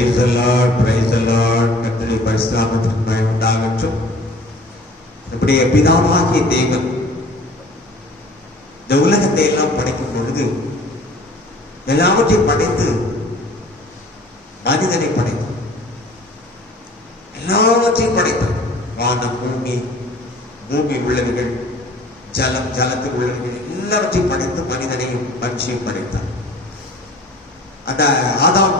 Praise the Lord, praise the Lord. கர்த்தருடைய பரிசுத்த நாமத்திற்கு மகிமை உண்டாகட்டும். நம்முடைய பிதாவாகிய தேவன் இந்த உலகத்தை எல்லாம் படைக்கும் பொழுது எல்லாவற்றையும் படைத்து மனிதனை படைத்தார். எல்லாவற்றையும் படைத்தார். வானம், பூமி, பூமி உள்ளவர்கள், ஜலம், ஜலத்தில் உள்ளவர்கள் எல்லாவற்றையும் படைத்து மனிதனையும் மனுஷியும் படைத்தார். அந்த ஆதாம்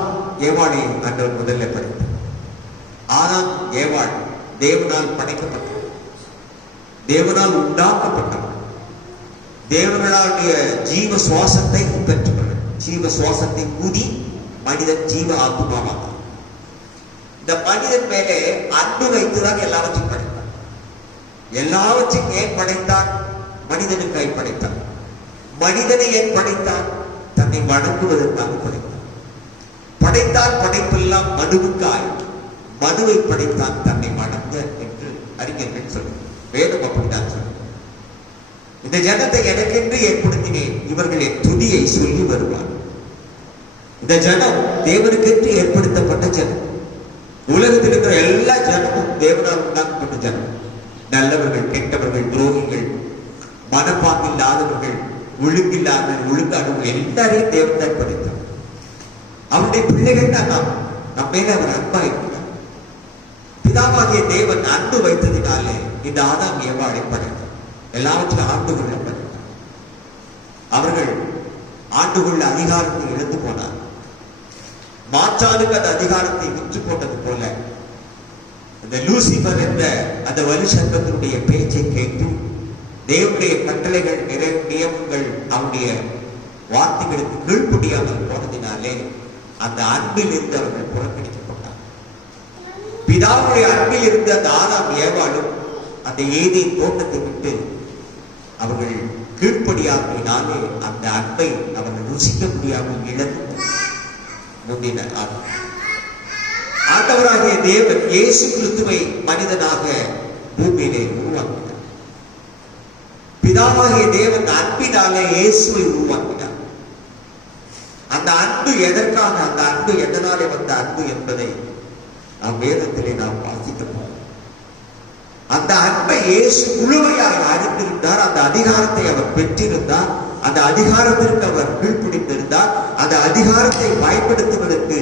ஏவாளை ஆண்டவர் முதல்ல படைத்தார். ஆதாம் ஏவாள் தேவனால் படைக்கப்பட்டவர், தேவனால் உண்டாக்கப்பட்டவர், தேவனுடைய ஜீவ சுவாசத்தை பெற்றவர்கள். ஜீவ சுவாசத்தை ஊதி மனிதன் ஜீவ ஆத்மாவாக இந்த மனிதன் மேலே அன்பு வைத்துதான் எல்லாவற்றையும் படைத்தார். எல்லாவற்றையும் ஏன் படைத்தான்? மனிதனுக்காய் படைத்தான். மனிதனை ஏன் படைத்தான்? தன்னை வணங்குவதற்காக படைத்தான். படைத்தான் படைப்பெல்லாம் மனுவுக்காய், மனுவை படைத்தான் தன்னை வணங்க என்று அறிஞர்கள் சொல்றார். வேதம் அப்படித்தான் சொல்றார். இந்த ஜனத்தை எனக்கென்று ஏற்படுத்தினேன், இவர்கள் என் துதியை சொல்லி வருவார். இந்த ஜனம் தேவனுக்கென்று ஏற்படுத்தப்பட்ட ஜனம். உலகத்தில் இருக்கிற எல்லா ஜனமும் தேவனால் உண்டாக்கப்பட்ட ஜனம். நல்லவர்கள், கெட்டவர்கள், துரோகிகள், மனப்பாங்கில்லாதவர்கள், ஒழுங்கில்லாதவர்கள், ஒழுங்கானவர்கள் எல்லாரையும் தேவன் தான் படைத்தார். அவருடைய பிள்ளைகள் தான் நாம். நம்ம மேல அவர் அன்பா இருக்கிறார். பிதாவாகிய தேவன் அன்பு வைத்ததினாலே இந்த ஆதாம் ஏவாளை படைத்தார். எல்லாவற்றிலும் ஆண்டுகளை படைத்தார். அவர்கள் ஆண்டுகள் அதிகாரத்தை இழந்து போனார். மாற்றானுக்கு அந்த அதிகாரத்தை விற்று போட்டது போல இந்த லூசிபர் என்ற அந்த வலு சர்ப்பத்தினுடைய பேச்சை கேட்டு தேவனுடைய கட்டளைகள், நியமங்கள், அவருடைய வார்த்தைகளுக்கு கீழ்ப்படியாமல் போனதினாலே அந்த அன்பில் இருந்து அவர்கள் புறக்கணிக்கப்பட்டார். பிதாவுடைய அன்பில் இருந்து அந்த ஆதாம் ஏவாளும் அந்த ஏதேன் தோட்டத்தை விட்டு அவர்கள் கீழ்ப்படியாமையினாலே அந்த அன்பை அவர்கள் ருசிக்க முடியாமல் இழந்து முந்தினர். ஆண்டவராகிய தேவன் இயேசு கிறிஸ்துவை மனிதனாக பூமியிலே உருவாக்கினார். பிதாவாகிய தேவன் அன்பினாலே இயேசுவை உருவாக்கினார். அந்த அன்பு எதற்காக, அந்த அன்பு எதனாலே வந்த அன்பு என்பதை நாம் வேதத்திலே நாம் வாசிக்க போகிறோம். அந்த அன்பை இயேசு முழுமையாக அறிந்திருந்தார். அந்த அதிகாரத்தை அவர் பெற்றிருந்தார். அந்த அதிகாரத்திற்கு அவர் கீழ்ப்பிடித்திருந்தார். அந்த அதிகாரத்தை பயன்படுத்துவதற்கு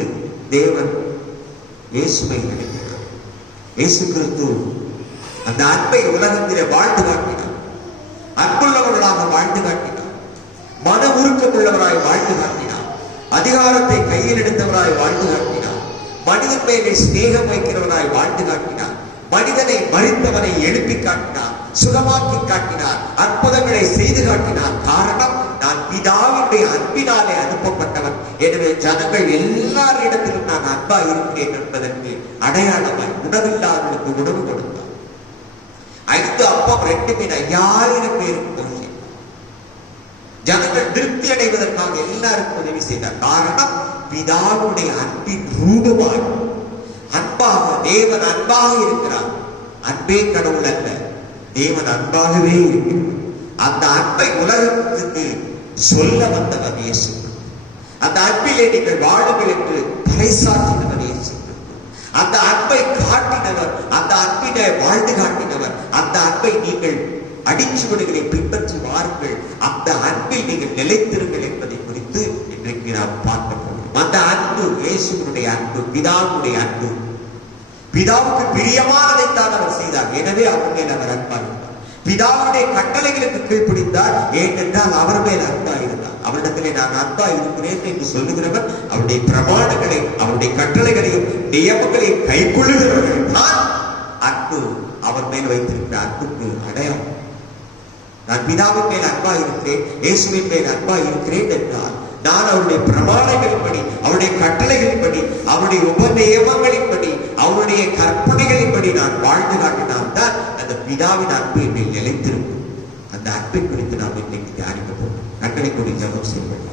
தேவன் இயேசுவை அனுப்பினார். இயேசு கிறிஸ்து அந்த அன்பை உலகத்திலே வாழ்ந்து காட்டினார். அன்புள்ளவர்களாக வாழ்ந்து காட்டினார். மன உருக்கமுள்ளவராய் வாழ்ந்து காட்டினார். அதிகாரத்தை கையில் எடுத்தவராய் வாழ்ந்து காட்டினார். மனிதன் மேலே சிநேகம் வைக்கிறவராய் வாழ்ந்து காட்டினார். மனிதனை மறித்தவனை எழுப்பி காட்டினார், சுகமாக்கி காட்டினார், அற்புதங்களை செய்து காட்டினார். காரணம், நான் பிதாவுடைய அன்பினாலே அனுப்பப்பட்டவன். எனவே ஜனங்கள் எல்லாரிடத்திலும் நான் அன்பா இருக்கிறேன் என்பதற்கு அடையாளமாய் உணவில்லாதவர்களுக்கு உணவு கொடுத்தார். 5 அப்பம் 2 மீன் 5000 பேருக்கு உதவி செய்தார். ஜனங்கள் திருப்தி அடைவதற்காக எல்லாருக்கும் உதவி செய்தார். காரணம், பிதாவுடைய அன்பின் ரூபமாய் அன்பாக தேவன் அன்பாக இருக்கிறார். அன்பே கடவுள் அல்ல, தேவன் அன்பாகவே இருக்கிறார். அந்த அன்பை உலகத்துக்கு சொல்ல வந்தவர் இயேசு. அந்த அன்பிலே நீங்கள் வாழுங்கள் என்று பறைசாற்றினவர் இயேசு. அந்த அன்பை காட்டினவர், அந்த அன்பினை வாழ்ந்து காட்டினவர். அந்த அன்பை நீங்கள் அடிச்சுவடுகளை பின்பற்றி வாருங்கள், அந்த அன்பில் நீங்கள் நிலைத்திருங்கள் என்பதை குறித்து இன்றைக்கு நாம் பார்க்க போகிறோம். அந்த அன்பு இயேசுவினுடைய அன்பு, பிதாவுடைய அன்பு. பிதாவுக்கு பிரியமானதைத்தான் அவர் செய்தார். எனவே அவர் மேல் அவர் அன்பா இருந்தார். பிதாவுடைய கட்டளைகளுக்கு கீழ்ப்பிடித்தார். ஏனென்றால் அவர் மேல் அன்பா இருந்தார். அவரிடத்திலே நான் அன்பா இருக்கிறேன் என்று சொல்லுகிறவர் அவருடைய பிரமாணங்களை, அவருடைய கட்டளைகளையும் நியமங்களையும் கைக்கொள்ளுகிறவர்கள் தான் அன்பு அவர் மேல் வைத்திருக்கிற அன்புக்கு அடையாளம். நான் பிதாவின் மேல் அன்பா இருக்கிறேன், இயேசுவின் மேல் அன்பா இருக்கிறேன் என்றால் நான் அவருடைய பிரமாணங்களின்படி, அவருடைய கட்டளைகளின்படி, அவருடைய உபநியமங்களின்படி, அவருடைய கற்பனைகளின்படி நான் வாழ்ந்து காட்டினால்தான் அந்த பிதாவின் அன்பு என்னை நிலைத்திருக்கும். அந்த அன்பை குறித்து நாம் இன்னைக்கு தியானிக்க போகிறோம். கட்டளை கொடி ஜபம் செய்வோம்.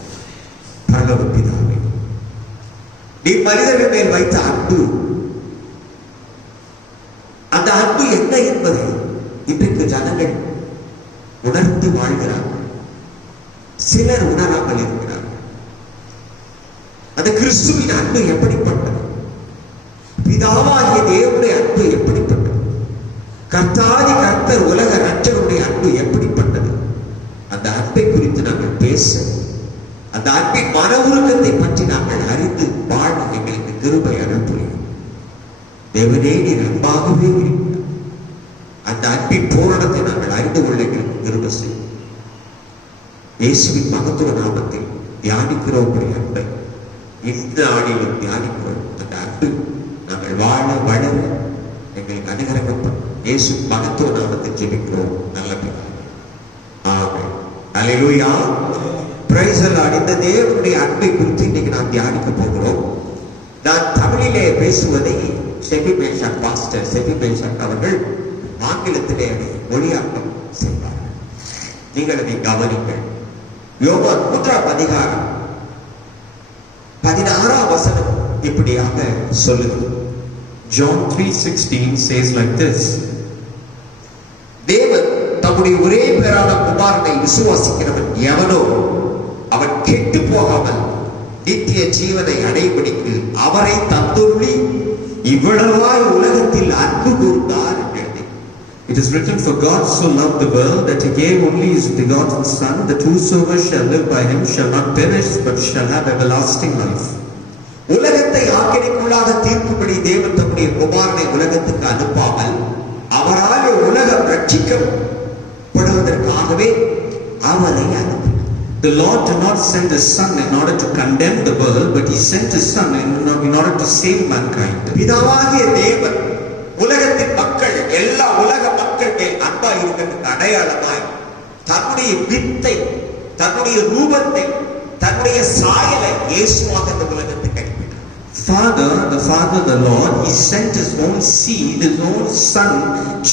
பரலோக பிதாவே, நீ மனிதர்கள் மேல் வைத்த அன்பு, அந்த அன்பு என்ன என்பதை இன்றைக்கு ஜனங்கள் உணர்ந்து வாழ்கிறார்கள். சிலர் உணராமல் இருக்கிறார்கள். அந்த கிறிஸ்துவின் அன்பு எப்படிப்பட்டது? பிதாவாகிய தேவனுடைய அன்பு எப்படிப்பட்டது, கர்த்தாதி கர்த்தர் உலக ரட்சகருடைய அன்பு எப்படிப்பட்டது, அந்த அன்பை குறித்து நாங்கள் பேச, அந்த அன்பின் மன உருக்கத்தை பற்றி நாங்கள் அறிந்து வாழ எங்களுக்கு கிருபை அனுப்புகிறோம். தேவனே நீர் அன்பாகவே இருக்கிறார். அந்த அன்பின் பூரணத்தை நாங்கள் அறிந்து கொள்ள எங்களுக்கு கிருபை செய்யும். இயேசுவின் மகத்துவ நாமத்தில் தியானிக்கிறோம் அன்பை. இந்த ஆணிலும் தியானிக்கிறோம். அந்த அன்பு நாங்கள் வாழ வளர எங்களுக்கு அனுகிரகப்படும். இயேசு மகத்துவ நாமத்தில் ஜெபிக்கிறோம் நல்ல பிதாவே. Amen. Hallelujah. Praise the lord. இந்த தேவனுடைய அன்பை குறித்து இன்னைக்கு நாம் தியானிக்க போகிறோம். நான் தமிழிலே பேசுவதை பாஸ்டர் செபி மேஷாக் அவர்கள் ஆங்கிலத்திலே மொழியாக்கம் செய்வார்கள். நீங்கள் அதை கவனிங்கள். யோவான் 3ஆம் அதிகாரம் 16ஆம் வசனம் இப்படியாக சொல்லுது. John 3:16 says like this. தேவன் தம்முடைய ஒரே பேரான குமாரனை விசுவாசிக்கிறவன் எவனோ அவன் கெட்டு போகாமல் நித்திய ஜீவனை அடைபடிக்கு அவரை தந்துள்ளி இவ்வளவாய் உலகத்தில் அன்பு கூர்ந்தார் என்று. It is written, for God so loved the world that he gave only his begotten Son, that whosoever shall live by him shall not perish but shall have everlasting life. உலகத்தை ஆக்கினைக்குள்ளாக தீர்க்கும்படி தேவன் தம்முடைய குமாரனை உலகத்துக்கு அனுப்பாமல் அவராலே உலகம் ரட்சிக்கப்படுவதற்காகவே அவரை அனுப்பினார். The Lord did not send his Son in order to condemn the world, but he sent his Son in order to save mankind. பிதாவாகிய தேவன் உலகத்தின் மக்கள் எல்லா உலக மக்கள் மேல் அன்பாய் இருக்கிறதுக்கு அடையாளமாய் தன்னுடைய வித்தை, தன்னுடைய ரூபத்தை, தன்னுடைய சாயலை இயேசுவாக இந்த உலகத்துக்கு அனுப்பினார். The Father, the Lord, he sent his own seed, his own Son,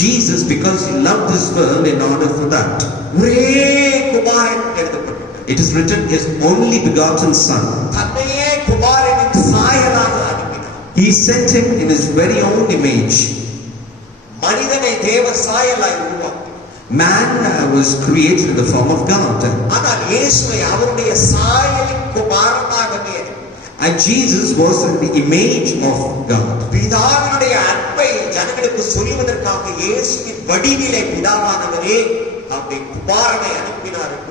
Jesus, because he loved this world in order for that. ஒரே குமாரன் எழுதப்பட்டது. It is written, his only begotten Son. தன்னையே குமாரனின் சாயலாக அனுப்பினார். He sent him in his very own image. மனிதனை தேவ சாயலாய் உருவாக்கினார். Man was created in the form of God. ஆனால் இயேசுவை அவருடைய சாயலின் குமாரனாகவே, and Jesus was in the image of God. பிதாவினுடைய அன்பை ஜனங்களுக்கு சொல்லுவதற்காக இயேசுவின் வடிவிலே பிதாவானவரே அவருடைய குமாரனை அனுப்பினார் என்று.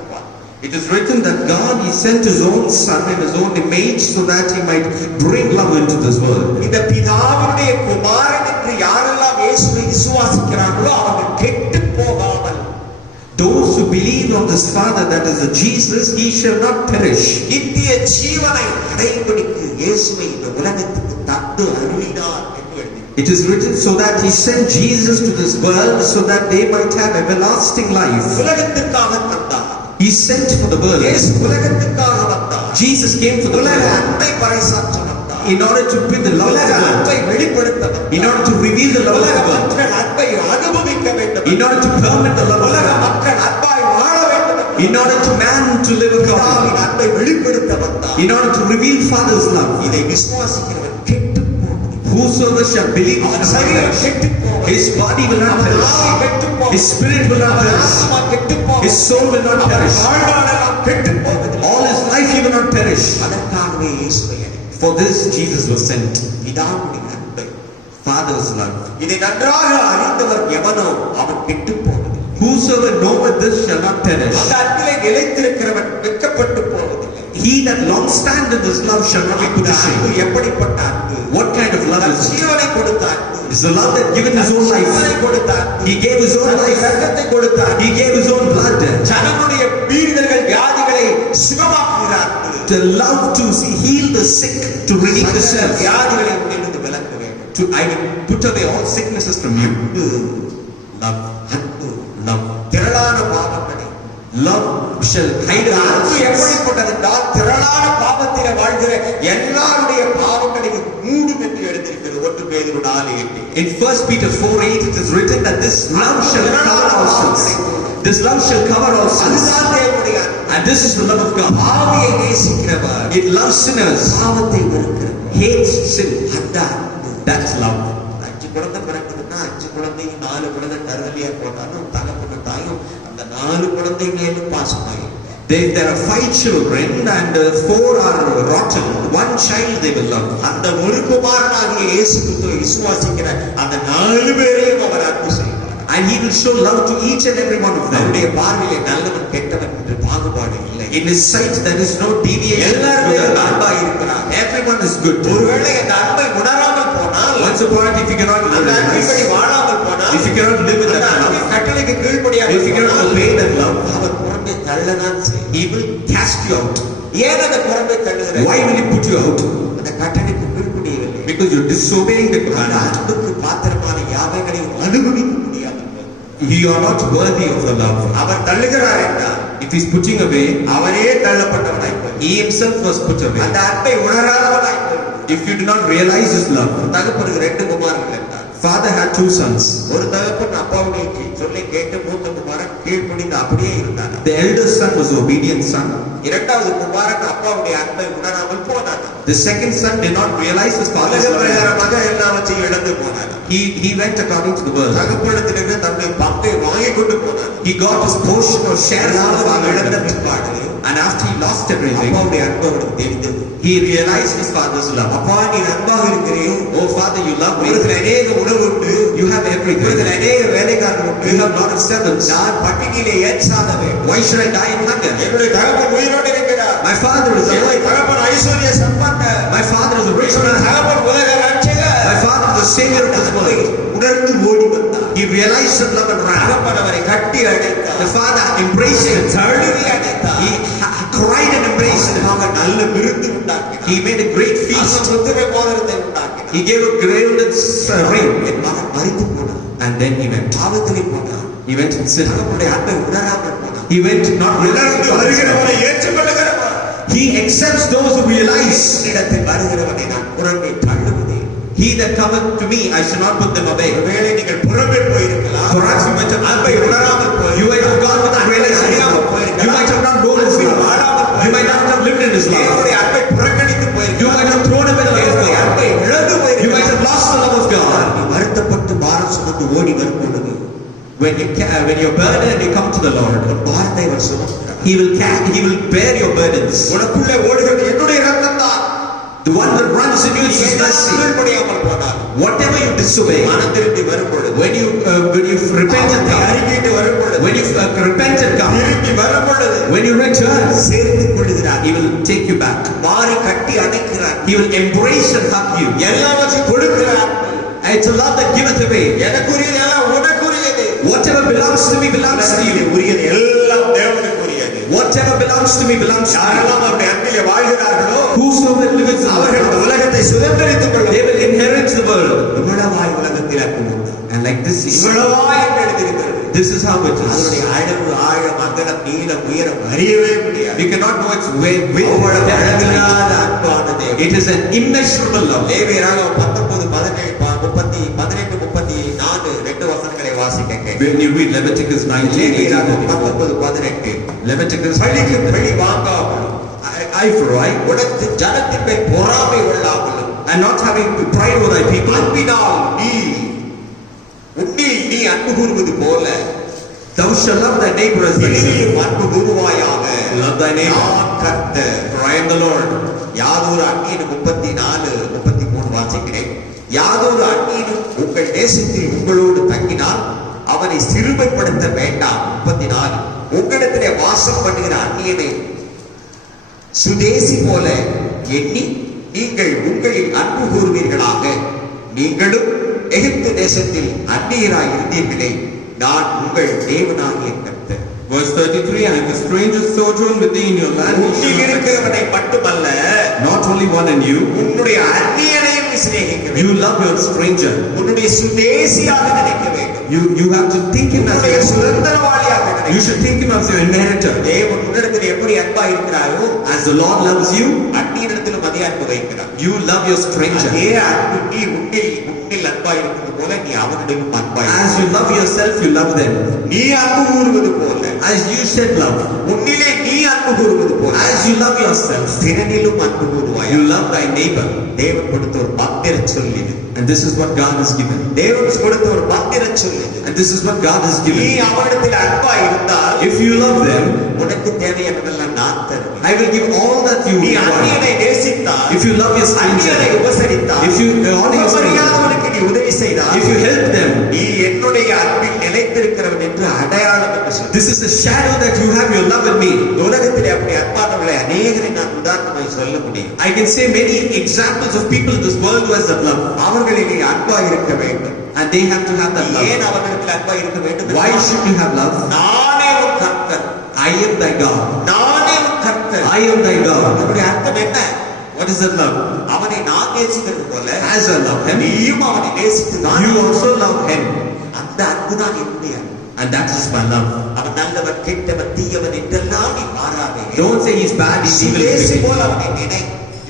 It is written that God, he sent his own Son in his own image so that he might bring love into this world. இந்த பிதாவினுடைய குமாரன் என்று யாரெல்லாம் இயேசுவை விசுவாசிக்கிறார்களோ அவர்கள் கெட்டு போகாமல், those who believe on this Father, that is Jesus, he shall not perish. நித்திய ஜீவனை அடையும்படிக்கு இயேசுவை இந்த உலகத்துக்கு தந்து அருளினார் என்று எழுதி. It is written so that he sent Jesus to this world so that they might have everlasting life. உலகத்திற்காக தந்தார். He sent for the world. இயேசு உலகத்துக்காக வந்தார். Jesus came for the உலக world. அன்பை பறைசாற்ற வந்தார். In order to bring the love of உலக the world. அன்பை வெளிப்படுத்த வந்தார். In order to reveal the love of உலக the world. மக்கள் அன்பை அனுபவிக்க வேண்டும். In order to permit the love of உலக the world. மக்கள் அன்பாய் வாழ வேண்டும். In order to man to live a பிதாவின் God. அன்பை வெளிப்படுத்த வந்தார். In order to reveal Father's love. இதை விசுவாசிக்கிறவன் கெட்டு போவதில்லை. Whosoever shall believe அவன் shall not சரீரம் perish. கெட்டு போவதில்லை. His body will not அவன் perish. ஆவி கெட்டு போவதில்லை. His spirit will not அவன் perish. ஆத்மா கெட்டு போவதில்லை. His soul will not அவன் perish. வாழ்நாளெல்லாம் கெட்டு போவதில்லை. All his life he will not perish. அதற்காகவே இயேசுவை அனுப்பினார். For this Jesus was sent. பிதாவுடைய அன்பை, Father's love. இதை நன்றாக அறிந்தவர் எவனோ அவன் கெட்டு போவதில்லை. Whosoever knoweth this shall not perish. அந்த அன்பிலே நிலைத்திருக்கிறவன் வெட்கப்பட்டு போவதில்லை. He that long stand in this love shall not be put to அன்பு shame. எப்படிப்பட்ட அன்பு? What kind of love is it? ஜீவனை கொடுத்த அன்பு. It's the love that given his own ஜீவனை life. கொடுத்த அன்பு. He gave his own தன்னுடைய life. இரத்தத்தை கொடுத்த அன்பு. He gave his own blood. ஜனங்களுடைய பீடுதல்கள் வியாதிகளை சுகமாக்குகிற அன்பு. To love to heal the sick, to redeem the சகல sick. வியாதிகளை உன்னிலிருந்து விலக்க வேண்டும். I will put away all sicknesses from you. அன்பு, Love. அன்பு, Love. திரளான பாவங்களை. Love shall hide இந்த our அன்பு sins. எப்படிப்பட்டது என்றால் திரளான பாவத்திலே வாழ்கிற எல்லாருடைய பாவங்களையும் மூடும் என்று எழுதியிருக்கிறது. 1 பேதுரு 4:8. In 1 Peter 4:8 it is written that this love shall cover all sins. This love shall cover all sins. அதுதான் தேவனுடைய அன்பு. And this is the love of God. பாவியை நேசிக்கிறவர், It loves sinners, பாவத்தை வெறுக்கிறவர். hates sin. அந்த அன்பு. That's love. 5 குழந்தை பிறக்குதுன்னா 5 குழந்தையும் 4 குழந்தை தருதலியா போட்டாலும் தகப்பனும் தாயும் அந்த 4 குழந்தை மேலும் பாசமாயிருப்பார். There are 5 children and 4 are rotten. 1 child they will love. அந்த ஒரு குமாரனாகிய இயேசு கிறிஸ்துவை விசுவாசிக்கிற அந்த 4 பேரையும் அவர் அன்பு செய்வார். And he will show love to each and every one of them. அவருடைய பார்வையிலே நல்லவன் கெட்டவன் என்று பாகுபாடு இல்லை. In his sight there is no deviation. எல்லாரும் அன்பாக இருக்கிறார். Everyone is good. ஒருவேளை அந்த அன்பை உணராமல் போனால், once upon if you cannot அந்த அன்பின்படி வாழாமல் போனால், if you cannot live with that love, கட்டளைக்கு கீழ்ப்படியாக, if you cannot obey that love, அவர் புறம்பே தள்ளதான் செய்வார். he will cast you out. ஏன் அந்த புறம்பே தள்ளுகிறார்? Why will he put you out? அந்த கட்டளைக்கு கீழ்ப்படியவில்லை. Because you are disobeying the command. அன்புக்கு பாத்திரமான யாவைகளையும் அனுபவிக்க முடியாமல் you are not worthy of the love. அவர் தள்ளுகிறார் என்றால், if he is putting away, அவரே தள்ளப்பட்டவனாய் போய், he himself was put away. அந்த அன்பை உணராதவனாய் போய், if you do not realize his love, தகப்பனுக்கு 2 குமாரர்கள் என்றார். father had 2 sons. ஒரு தகப்பன் அப்பாவுடைய சொல்லி கேட்டு மூத்த குமாரன் கீழ்ப்படிந்து அப்படியே இருந்தார். The eldest son was obedient son. இரண்டாவது குமாரன் அப்பாவுடைய அன்பை உணராமல் போனார். The second son did not realize his father's love. பிரகாரமாக எல்லாவற்றையும் இழந்து போனார். He went according to the world. தகப்பனிடத்திலிருந்து தன்னுடைய பங்கை வாங்கி கொண்டு போனார். He got his portion or share from the father. இழந்த பிற்பாடு, and after he lost everything, அப்பாவுடைய அன்பு அவனுக்கு தெரிந்தது. he realized his father's love. அப்பா நீ அன்பாக இருக்கிறீயோ, oh father you love me, உங்களுக்கு அநேக உணவு உண்டு, you have everything, உங்களுக்கு அநேக வேலைக்காரர்கள் உண்டு, you have lot of servants, நான் பட்டினியிலே ஏன் சாக வேண்டும்? why should I die in hunger? என்னுடைய தகப்பன் உயிரோடு இருக்கிறார். My father is என்னுடைய alive. தகப்பன் ஐஸ்வர்ய Sambandar. My father is a rich என்னுடைய man. தகப்பன் உலக ரட்சகர். My father is the savior of this world. உணர்ந்து ஓடி வந்தார். He realized the love and ran. தகப்பன் அவரை கட்டி அணைத்தார். The father embraced him, தழுவி அணைத்தார். he cried and embraced him. அவன் நல்ல விருந்து உண்டாக்கினார். He made a great feast. அவன் முத்திரை மோதிரத்தை உண்டாக்கினார். He gave a golden ring, என் மகன் மரித்து போனான். and then he went. பாவத்திலே போனான். He went and sinned. தகப்பனுடைய அன்பை உணராமல் போனான். He went not உணர்ந்து வருகிறவனை ஏற்றுக்கொள்ளுகிறவன். He accepts those who realize. இடத்தில் வருகிறவனை நான் புறம்பே தள்ளுவதே. He that cometh to me, I shall not put them away. ஒருவேளை நீங்கள் புறம்பே போயிருக்கலாம். Perhaps you might have அன்பை உணராமல் போய், you might have gone without realizing his love. You might have not known his love. You might not have lived in his love. தேவனுடைய அன்பை புறக்கணித்து You போயிருக்கலாம். might have thrown away the love of தேவனுடைய God. அன்பை இழந்து You போயிருக்கலாம். might have lost the love of God. நீ வருத்தப்பட்டு பாரம் சுமந்து ஓடி வரும் பொழுது When you're burdened and you come to the Lord, பாரத்தை அவர் சுமக்கிறார். He will bear your burdens. உனக்குள்ளே ஓடுகிறது என்னுடைய ரத்தம் தான். The one that runs in you is His mercy. முடியாமல் போனார். Whatever you disobey, மனம் திரும்பி வரும் பொழுது, when you repent and come, அறிக்கையிட்டு வரும் பொழுது, when you repent and come, திரும்பி வரும் பொழுது, when you return, சேர்த்து கொள்ளுகிறார். He will take you back. மாறி கட்டி அணைக்கிறார். He will embrace and hug you. எல்லாவற்றையும் கொடுக்கிறார். It's a love that giveth away. எனக்குரியது எல்லாம் உனக்குரியது. Whatever belongs to me belongs to you. உரியது எல்லாம் தேவனுக்குரியது. Whatever belongs to me belongs to you. யாரெல்லாம் அவருடைய அன்பிலே வாழ்கிறார்களோ, Whosoever liveth in அவர்கள் இந்த the world, உலகத்தை சுதந்தரித்துக் கொள்ள they will inherit the world. இவ்வளவாய் உலகத்தில் அன்பு உண்டு. And like this, இவ்வளவாய் என்று எழுதியிருக்கிறது. this is how it அதனுடைய is. அளவு, ஆழம், அகலம், நீளம், உயரம் அறியவே முடியாது. We cannot know its way, width, அவ்வளவு depth, and height. அளவில்லாத அன்பானது. It is an immeasurable love. லேவியராகமம் 19:34 2 வசனங்களை வாசிக்க கேட்கிறேன். When you read Leviticus 19, லேவியராகமம் 19:18 Leviticus பழிக்கு பழி வாங்காமலும், eye for eye, உனக்கு ஜனத்தின் மேல் பொறாமை கொள்ளாமலும், and not having pride over thy people, அன்பினால் உன்னில் நீ அன்பு கூறுவது போல thou shalt love thy neighbor as thyself. நீயும் அன்பு கூறுவாயாக. Love thy neighbor, நான் கர்த்தர். for I am the Lord. யாதொரு அந்நியனும் 34-33 வாசிக்கிறேன். யாதொரு அந்நியனும் உங்கள் தேசத்தில் உங்களோடு தங்கினால் அவனை சிறுமைப்படுத்த வேண்டாம். 34 உங்களிடத்திலே வாசம் பண்ணுகிற அந்நியனை சுதேசி போல எண்ணி நீங்கள் உங்களில் அன்பு கூறுவீர்களாக. நீங்களும் எகிப்து தேசத்தில் அந்நியராய் இருந்தீர்களே, நான் உங்கள் தேவனாகிய கர்த்தர். Verse 33, and if a stranger sojourn with thee in your land, he உன்னில் shall not இருக்கிறவனை மட்டுமல்ல, not only one in you, உன்னுடைய அந்நியனையும் சிநேகிக்க வேண்டும். you love your stranger. உன்னுடைய சுதேசியாக நினைக்க வேண்டும். You have to think him as உன்னுடைய your சுதந்திரவாளியாக நினைக்க You should think him as your inheritor. தேவன் உன்னிடத்தில் எப்படி அன்பா இருக்கிறாரோ, As the Lord loves you, அந்நியனிடத்திலும் அதே அன்பு வைக்கிறார். you love your stranger. அதே அன்பு நீ உன்னில் அன்பா இருக்கிறது போல நீ அவனிடமும் அன்பா As you love yourself, you love them. நீ அன்பு கூறுவது போல As you shed love, உன்னிலே நீ அன்பு கூறுவது போல as you love yourself, பிறனிலும் அன்பு கூறுவாய். you love thy neighbor. தேவன் கொடுத்த ஒரு மந்திர சொல் இது. And this is what God has given. தேவன் கொடுத்த ஒரு மந்திர சொல் இது. And this is what God has நீ given. அவனிடத்தில் அன்பா இருந்தால் If you love them, உனக்கு தேவையானதெல்லாம் நான் தருவேன். I will give all that you நீ require. அந்நியனை நேசித்தால், If you love your stranger, அந்நியனை உபசரித்தால், if you honor your stranger, உபசரியாதவனுக்கு நீ உதவி செய்தால், if you help them, நீ என்னுடைய அன்பில் நிலைத்திருக்கிறவன் என்று அடையாளம் என்று சொல். this is the shadow that you have your love in me. உலகத்திலே அப்படி அன்பானவர்களை அநேகரை நான் உதாரணமாய் சொல்ல முடியும். I can say many examples of people in this world who has that love. அவர்களிலே அன்பா இருக்க வேண்டும். And they have to have that love. ஏன் அவர்களிடத்தில் அன்பா இருக்க வேண்டும்? Why should you have love? நானே உன் கர்த்தர், I am thy God. நானே உன் கர்த்தர். I am thy God. அதனுடைய அர்த்தம் என்ன? What is that love? அவனை நான் நேசிக்கிறது போல As I love him, நீயும் அவனை நேசித்து தான் you also love him. அந்த அன்புதான் என்னுடைய அன்பு. And that is my love. அவன் நல்லவன் கெட்டவன் தீயவன் என்றெல்லாம் நீ மாறாதே. Don't say he's bad, he's evil. சிலேசு போல அவனை நினை.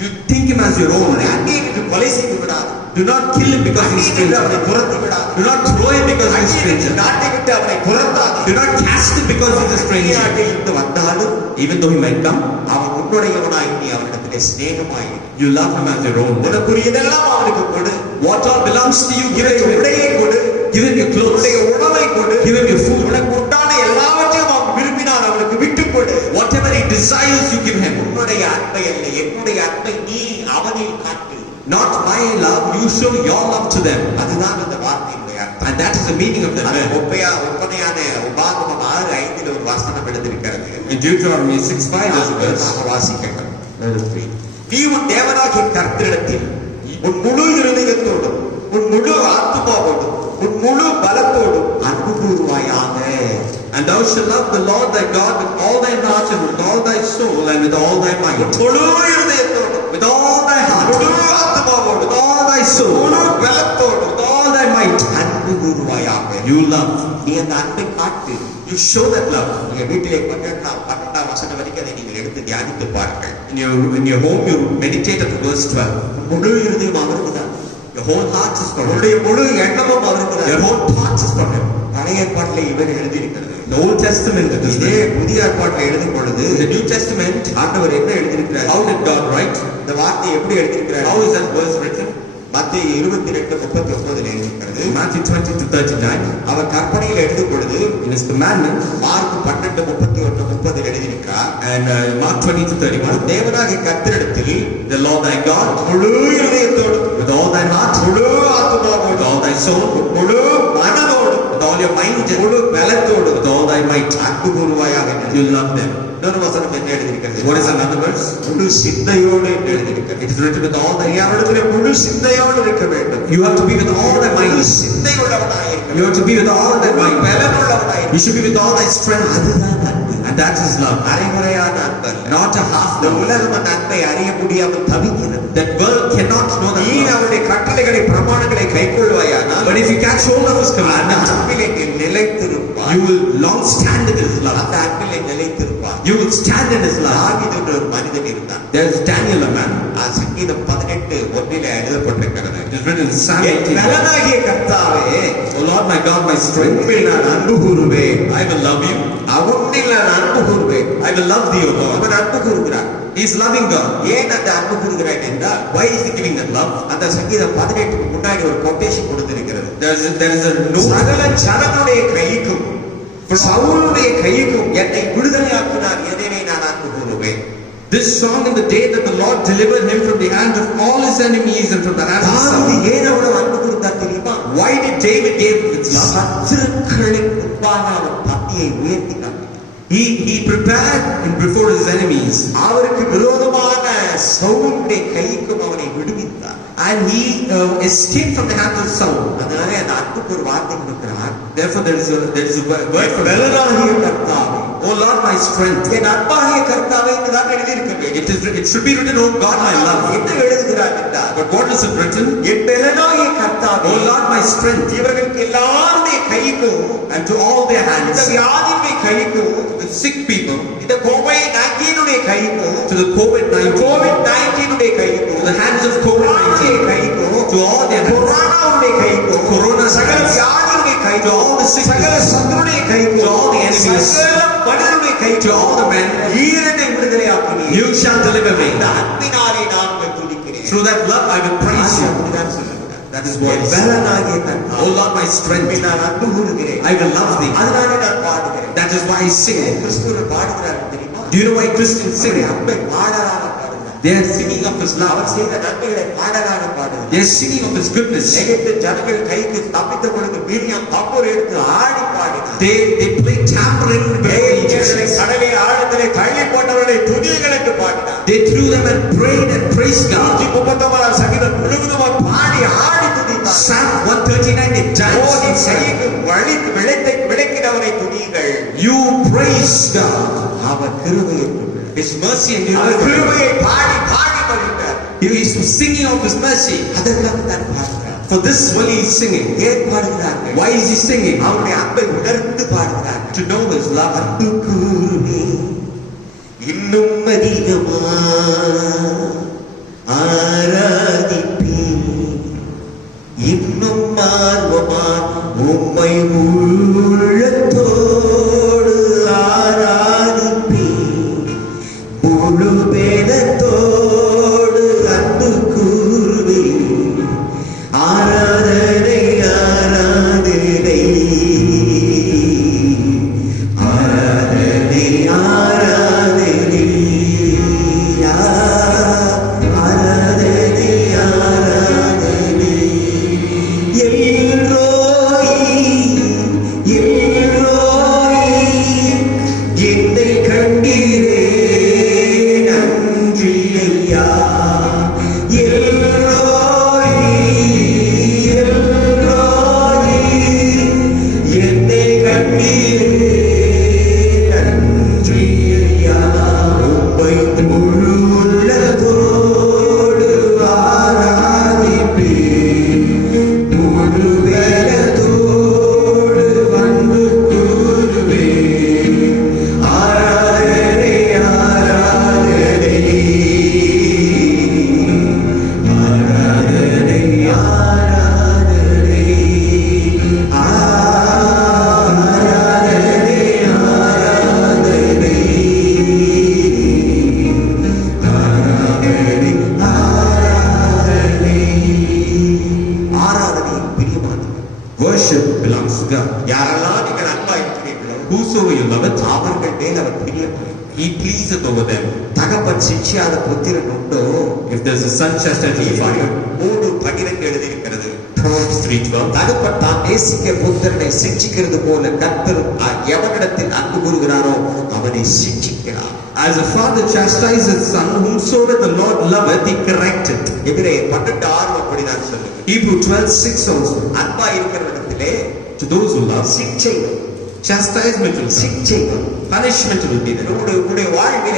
You think him as your own. அவனை அந்நியனுக்கு கொலை செய்து விடாது. Do not kill him because he's அந்நியனுக்கு stranger. அவனை துரத்தி விடாது. Do not throw him because he's அந்நியனுக்கு stranger. நாட்டை விட்டு அவனை துரத்தாது. Do not cast him because he's a stranger. நாட்டில் இருந்து வந்தாலும் Even though he might come, அவன் உன்னுடையவனாய் நீ அவனிடத்திலே சிநேகமாய் இரு. you love him as your own. உனக்குரியதெல்லாம் அவனுக்கு கொடு. What all belongs to you, give it to உனக்கு him. உடையை கொடு. Give him your clothes. உன்னுடைய உணவை கொடு. Give him your food. உனக்கு உண்டான எல்லாவற்றையும் அவன் விரும்பினால் அவனுக்கு விட்டுக் கொடு. Whatever he desires, you give him. உன்னுடைய அன்பை அல்ல, என்னுடைய அன்பை நீ அவனில் காட்டு. Not my love, you show your love to them. அதுதான் அந்த வார்த்தையினுடைய அர்த்தம். And that is the meaning of the அது word. ஒப்பனையான உபாகமம் 6:5 ஒரு வசனம் எழுதியிருக்கிறது. In Deuteronomy 6:5 there's a verse. நாம வாசிக்கட்டும். நீ உன் தேவனாகிய கர்த்தரிடத்தில் உன் முழு இருதயத்தோடும் உன் முழு ஆத்துமாவோடும் உன் முழு பலத்தோடும் அன்பு கூறுவாயாக. And thou shalt love the Lord thy God with all thy heart and with all thy soul and with all thy might. முழு இருதயத்தோடும் With all thy heart, முழு ஆத்துமாவோடும் with all thy soul, முழு பலத்தோடும் with all thy might, அன்பு கூறுவாயாக. you love. நீ அந்த அன்பை காட்டு. You show that love. நீங்க வீட்டிலே 12ஆம் வசனம் வரைக்கும் அதை நீங்கள் எடுத்து தியானித்து பாருங்கள். In your home, you meditate at verse 12. முழு இருதயம் அவருக்கு தான். Your whole heart is for him. உன்னுடைய முழு எண்ணமும் அவருக்கு தான். Your whole thoughts is for him. பழைய ஏற்பாட்டிலே இவர் எழுதியிருக்கிறது. The Old Testament, it is இதே written. புதிய ஏற்பாட்டில் எழுதும் பொழுது In the New Testament, ஆண்டவர் என்ன எழுதியிருக்கிறார்? how did God write? இந்த வார்த்தையை எப்படி எழுதியிருக்கிறார்? How is that verse written? மத்தேயு 22:39 எழுதியிருக்கிறது. Matthew 20-39. அவர் கற்பனையில் எழுதும் பொழுது In his commandment, மார்க் 12:31-30 எழுதியிருக்கிறார். and Mark 20-31, தேவனாகிய கர்த்தரிடத்தில் the Lord thy God, முழு இருதயத்தோடு with all thy heart, முழு with ஆத்துமாவோடு all thy soul, முழு மனதோடு with all your mind, முழு பலத்தோடு with all thy might, அன்பு கூறுவாயாக என்று you love them. இன்னொரு வசனம் என்ன எழுதியிருக்கிறது? What is another verse? முழு சிந்தையோடு என்று எழுதியிருக்கிறது. It is written with all thy heart. அவரிடத்திலே முழு சிந்தையோடு இருக்க வேண்டும். You have to be with all thy முழு mind. சிந்தை உள்ளவனாக இருக்க You have to be with all thy வேண்டும். mind. பலன் உள்ளவனாக இருக்க You should be with all thy strength. அதுதான் அன்பு. And that is love. அரைகுறையான அன்பு அல்ல. Not a half இந்த love. உலகம் அந்த அன்பை அறிய முடியாமல் தவிக்கிறது. That world cannot know நீ that love. அவருடைய கட்டளைகளை பிரமாணங்களை கைக்கொள்வாயானால் But if you catch hold of his அந்த commandment, அன்பிலே நீ நிலைத்திருப்பாய். you will long stand in his love. அந்த அன்பிலே நிலைத்திருப்பாய். You will stand in his love. தாவீது என்ற ஒரு மனிதன் இருந்தான். There is Daniel, a man. சங்கீதம் 18:1 எழுதப்பட்டிருக்கிறது. It is written in Psalm என் 18. பலனாகிய கர்த்தாவே, O Lord my God, my strength, உம்மில் நான் அன்பு கூறுவேன். I will love you. அவனில் நான் அன்பு கூறுவேன். I will love thee, O Lord. அவன் அன்பு கூறுகிறான். He is loving God. ஏன் அந்த அன்பு கூறுகிறான் என்றால், Why is he giving that love? அந்த சங்கீதம் 18 முன்னாடி ஒரு கொட்டேஷன் கொடுத்திருக்கிறது. There is a note. சகல ஜனங்களுடைய கைக்கும் சவுலுடைய கைக்கும் என்னை விடுதலையாக்கினார், எனவே நான் அன்பு கூறுவேன். This song in the day that the Lord delivered him from the hand of all his enemies and from the hand of தாவீது Saul. ஏன் அவ்வளவு அன்பு கூர்ந்தார் தெரியுமா? Why did David give his love? சத்துருக்களுக்கு முன்பாக அவர் பந்தியை உயர்த்தி காட்டினார். He prepared him before his enemies, அவருக்கு விரோதமான சவுலுடைய கைக்கும் அவனை விடுவித்தார். and he escaped from the hand of Saul. அதனால அந்த அன்புக்கு ஒரு வார்த்தை கொடுக்கிறார். Therefore there is a word for that. பலனாகிய கர்த்தாவே, O Lord my strength. என் அன்பாகிய கர்த்தாவே என்றுதான் எழுதியிருக்க வேண்டும். It should be written, O God my love. என்ன எழுதுகிறார் என்றால், But what is it written? என் பலனாகிய கர்த்தாவே, O Lord my strength. இவர்களுக்கு எல்லாருடைய கைக்கும், And to all their இந்த hands, வியாதியுடைய கைக்கும், the sick people, இந்த COVID-19 கைக்கும், to the COVID-19, COVID-19 கைக்கும், to the hands of COVID-19, கைக்கும், to all their hands, கொரோனாவுடைய கைக்கும், Corona சகல hands, வியாதியுடைய to கைக்கும், all the sickness, சகல சத்துருடைய கைக்கும், to all the enemies, சகல மனிதனுடைய கை to all the men, ஈரனை விடுதலையாக்குவீர். you shall deliver me. இந்த அன்பினாலே நான் உம்மை துதிக்கிறேன். Through that love I will praise you. அப்படிதான் சொல்லுகிறார். That is what N he said. பலனாகிய than Oh Lord, my strength, நான் அன்பு கூறுகிறேன். I will love thee. அதனாலே நான் பாடுகிறேன். That is why I sing. கிறிஸ்துவர் பாடுகிறார் தெரியுமா? Do you know why Christians sing? அவருடைய அன்பை பாடலாக பாடுகிறார். They are singing of his love. அவர் செய்த நன்மைகளை பாடலாக பாடுகிறார். They are singing of his goodness. எகிப்து ஜனங்கள் கைக்கு தப்பித்த பொழுது மிரியாம் தம்புரை எடுத்து ஆடி பாடினார். They play tambourine before the எகிப்தியர்களை Egyptians. கடலில் ஆழத்திலே தள்ளி போட்டவர்களை துதிகளுக்கு பாடினார். They threw them and prayed and praised God. 139 சங்கீதம் முழுவதும் பாடி ஆடி துதித்தார். Psalm 139, they ஓடி danced. கைக்கு விளக்கினவரை துதியுங்கள். You praise God. அவர் கிருபையை His mercy and our deliverance. கிருபையை பாடி பாடி மகிழ்ந்தார். He is singing of his mercy. அதற்காக தான் பாடுகிறார். For this one he is singing. ஏன் பாடுகிறார்கள்? Why is he singing? அவருடைய அன்பை உணர்ந்து பாடுகிறார். To know his love. அன்பு கூறுவே இன்னும் அதிகமா ஆராதிப்பே இன்னும் ஆர்வமா உம்மை உள்ளத்தோடு ஆராதிப்பே முழு பேதத்தோடு அன்பு கூறுவே ஆராதனை ஆராதனை ஆராதனை ஆராதனை ஆராதனை ஆராதனை எல்ரோயி எல்ரோயி என்னை கண்டீரே நன்றி ஐயா எல்ரோயி எல்ரோயி என்னை கண்டீரே நன்றி ஐயா உம்மை முழு உள்ளத்தோடு ஆராதிப்பேன் முழு வேலத்தோடு அன்பு கூறுவேன் ஆராதனை ஆராதனை ஆராதனை ஆராதனை ஆராதனை ஆராதனை ஆராதனை ஆராதனை ஆராதனை பிரியமானது. Worship belongs to God. யாரெல்லாம் நீங்கள் அன்பா இருக்கிறீர்களோ Whosoever you love it, அவர்கள் மேல் அவர் பிரியப்படுகிறார். he pleaseth over them. தகப்பன் சிக்ஷியாத புத்திரன் உண்டோ? If there's a son chastised the father, 3:12 எழுதியிருக்கிறது. Proverbs 3:12. தகப்பன் தான் நேசிக்க புத்திரனை சிக்ஷிக்கிறது போல கர்த்தரும் எவனிடத்தில் அன்பு கூறுகிறாரோ அவனை சிக்ஷிக்கிறார். As a father chastises his son, whomsoever the Lord loveth, he correcteth. எபிரேயர் 12:6 அப்படிதான் சொல்லுது. Hebrew 12:6 also. அன்பா இருக்கிறவனிடத்திலே To those who love, சிக்ஷை வரும். chastisement will come. சிக்ஷை வரும். Punishment will be there.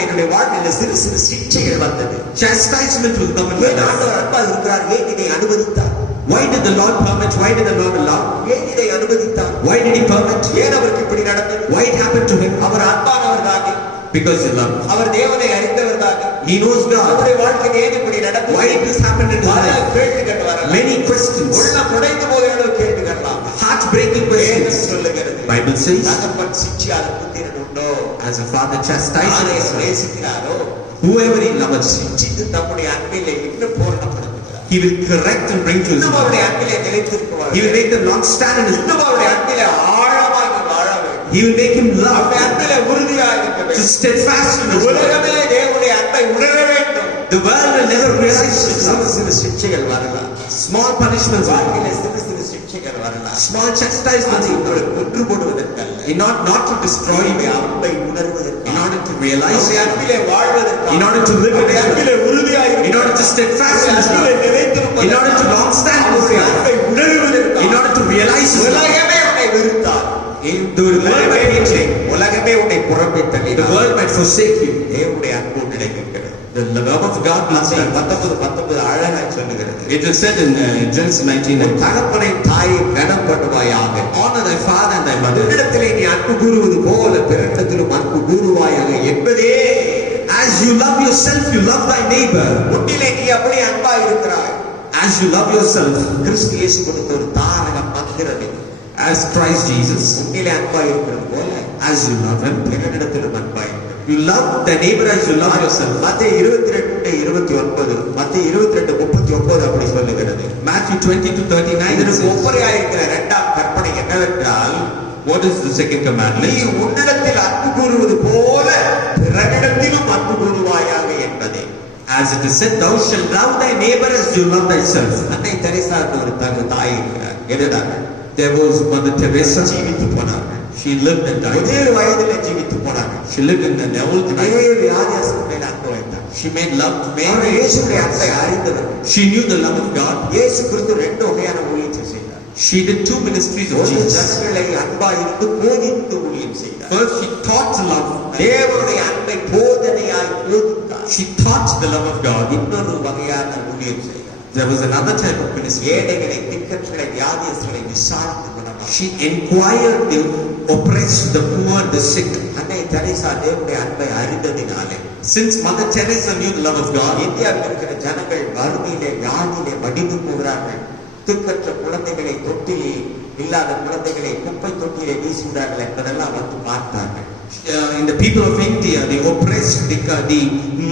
என்னுடைய வாழ்வில் சிறு சிறு சிக்ஷைகள் வந்தது. Chastisement will come in my ஏன் life. ஆண்டவர் அன்பா இருக்கிறார்? ஏன் இதை அனுமதித்தார்? Why did the Lord permit? Why did the Lord allow? ஏன் இதை அனுமதித்தார்? Why did he permit? ஏன் அவருக்கு இப்படி நடந்தது? Why it happened to him? Our அன்பானவர்தானே, Because he loved. அவர் தேவனை அறிந்தவர்தானே, He knows God. அவருடைய வாழ்க்கையில் ஏன் இப்படி நடந்தது? Why this happened in his பல life? கேள்விகள் வரலாம். Many questions. உள்ளம் உடைந்து போகிற அளவு கேள்வி வரலாம். Heart-breaking வேதம் questions. சொல்லுகிறது, Bible says, தகப்பன் சிக்ஷியாத புத்திரன் உண்டோ? as a father யாரை chastises his son, நேசிக்கிறாரோ whoever he loves, சிக்ஷித்து தம்முடைய அன்பிலே இன்னும் பூரணப்படுத்துகிறார். he will correct and bring to his இன்னும் love. அவருடைய அன்பிலே நிலைத்திருக்குவார். He will make them long stand in his love. இன்னும் அவருடைய அன்பிலே ஆழமாக வாழ வேண்டும். He will make him love அவருடைய அன்பிலே உறுதியாக இருக்க to வேண்டும். steadfast in his love. உலகமே தேவனுடைய அன்பை உணர வேண்டும். The world will never realize his சிறு love. சிறு சிக்ஷைகள் வரலாம். Small punishments, வாழ்க்கையில சிறு சிறு சிக்ஷைகள் வரலாம். small chastisements, அதை உங்களுக்கு கொன்று போடுவதற்கல்ல, not to destroy அவருடைய you, அன்பை in உணர்வதற்காக, order to realize, அவருடைய அன்பிலே வாழ்வதற்காக, in order to live in அவருடைய his அன்பிலே உறுதியாக love, in order to steadfast in his அன்பிலே love, நிலைத்திருப்பதற்காக, in order to long stand in his அவருடைய love, அன்பை உணர்வதற்காக, in order to realize his love. உலகமே உன்னை வெறுத்தார். The world might hate you, உலகமே உன்னை புறம்பே the தள்ளினார். world might forsake you. தேவனுடைய அன்பு நிலைக்கிறது. The love of God will stand. 19 அழகாய் சொல்லுகிறது. It is said in Genesis 19, தகப்பனை தாயை கனம் பண்ணுவாயாக. honor thy father and thy mother. உன்னிடத்திலே நீ அன்பு கூறுவது போல பிறனிடத்திலும் அன்பு கூறுவாயாக என்பதே. As you love yourself, you love thy neighbor. உன்னிலே நீ அப்படி அன்பா இருக்கிறாய். As you love yourself. கிறிஸ்து இயேசு கொடுத்த ஒரு தாரக மந்திரம் இது. As Christ Jesus, உன்னிலே அன்பாய் இருக்கிறது போல as you love him, பிறனிடத்திலும் அன்பாய் இருக்கிறது. you love the neighbor as you love yourself. மத்தேயு 22:29 மத்தேயு 22:39 அப்படி சொல்லுகிறது. Matthew 20-39 இதற்கு says, ஒப்பரையாக இருக்கிற இரண்டாம் கற்பனை என்னவென்றால், what is the second நீ commandment? உன்னிடத்தில் அன்பு கூறுவது போல பிறனிடத்திலும் அன்பு கூறுவாயாக என்பதே. As it is said, thou shalt love thy neighbor as you love thyself. அன்னை தெரேசா என்ற ஒரு தாய் இருக்கிறார். எழுதார்கள். There was Mother Teresa. ஜீவித்து போனார்கள். She lived and died. 17 வயதிலே ஜீவித்து போனார்கள். She lived in an old age. நிறைய வியாதியாசம் மேல் அன்பு வைத்தார். She made love to அவர்கள் many. இயேசுவுடைய அன்பை அறிந்தவர். She knew the love of God. இயேசு கிறிஸ்து 2 வகையான ஊழியத்தை செய்தார். She did 2 ministries of ஒரு Jesus. ஜனங்களை அன்பாய் இருந்து போதித்து ஊழியம் செய்தார். First, she taught love. தேவனுடைய அன்பை போதனையாய் போதித்தார். She taught the love of God. இன்னொரு வகையான ஊழியம் செய்தார். There was another type of ministry. ஏழைகளை, திக்கற்றலை, வியாதியஸ்தரை விசாரித்து குணமாக்கினார். She inquired the oppressed, the poor, the sick. அன்னை தெரேசா தேவனுடைய அன்பை அறிந்ததினாலே, Since Mother Teresa knew the love of God, இந்தியாவில் இருக்கிற ஜனங்கள் வறுமையிலே, வியாதியிலே மடிந்து போகிறார்கள். திக்கற்ற குழந்தைகளை, தொட்டிலே இல்லாத குழந்தைகளை குப்பை தொட்டிலே வீசுகிறார்கள் என்பதெல்லாம் வந்து பார்த்தார்கள். in the people of India, the oppressed, the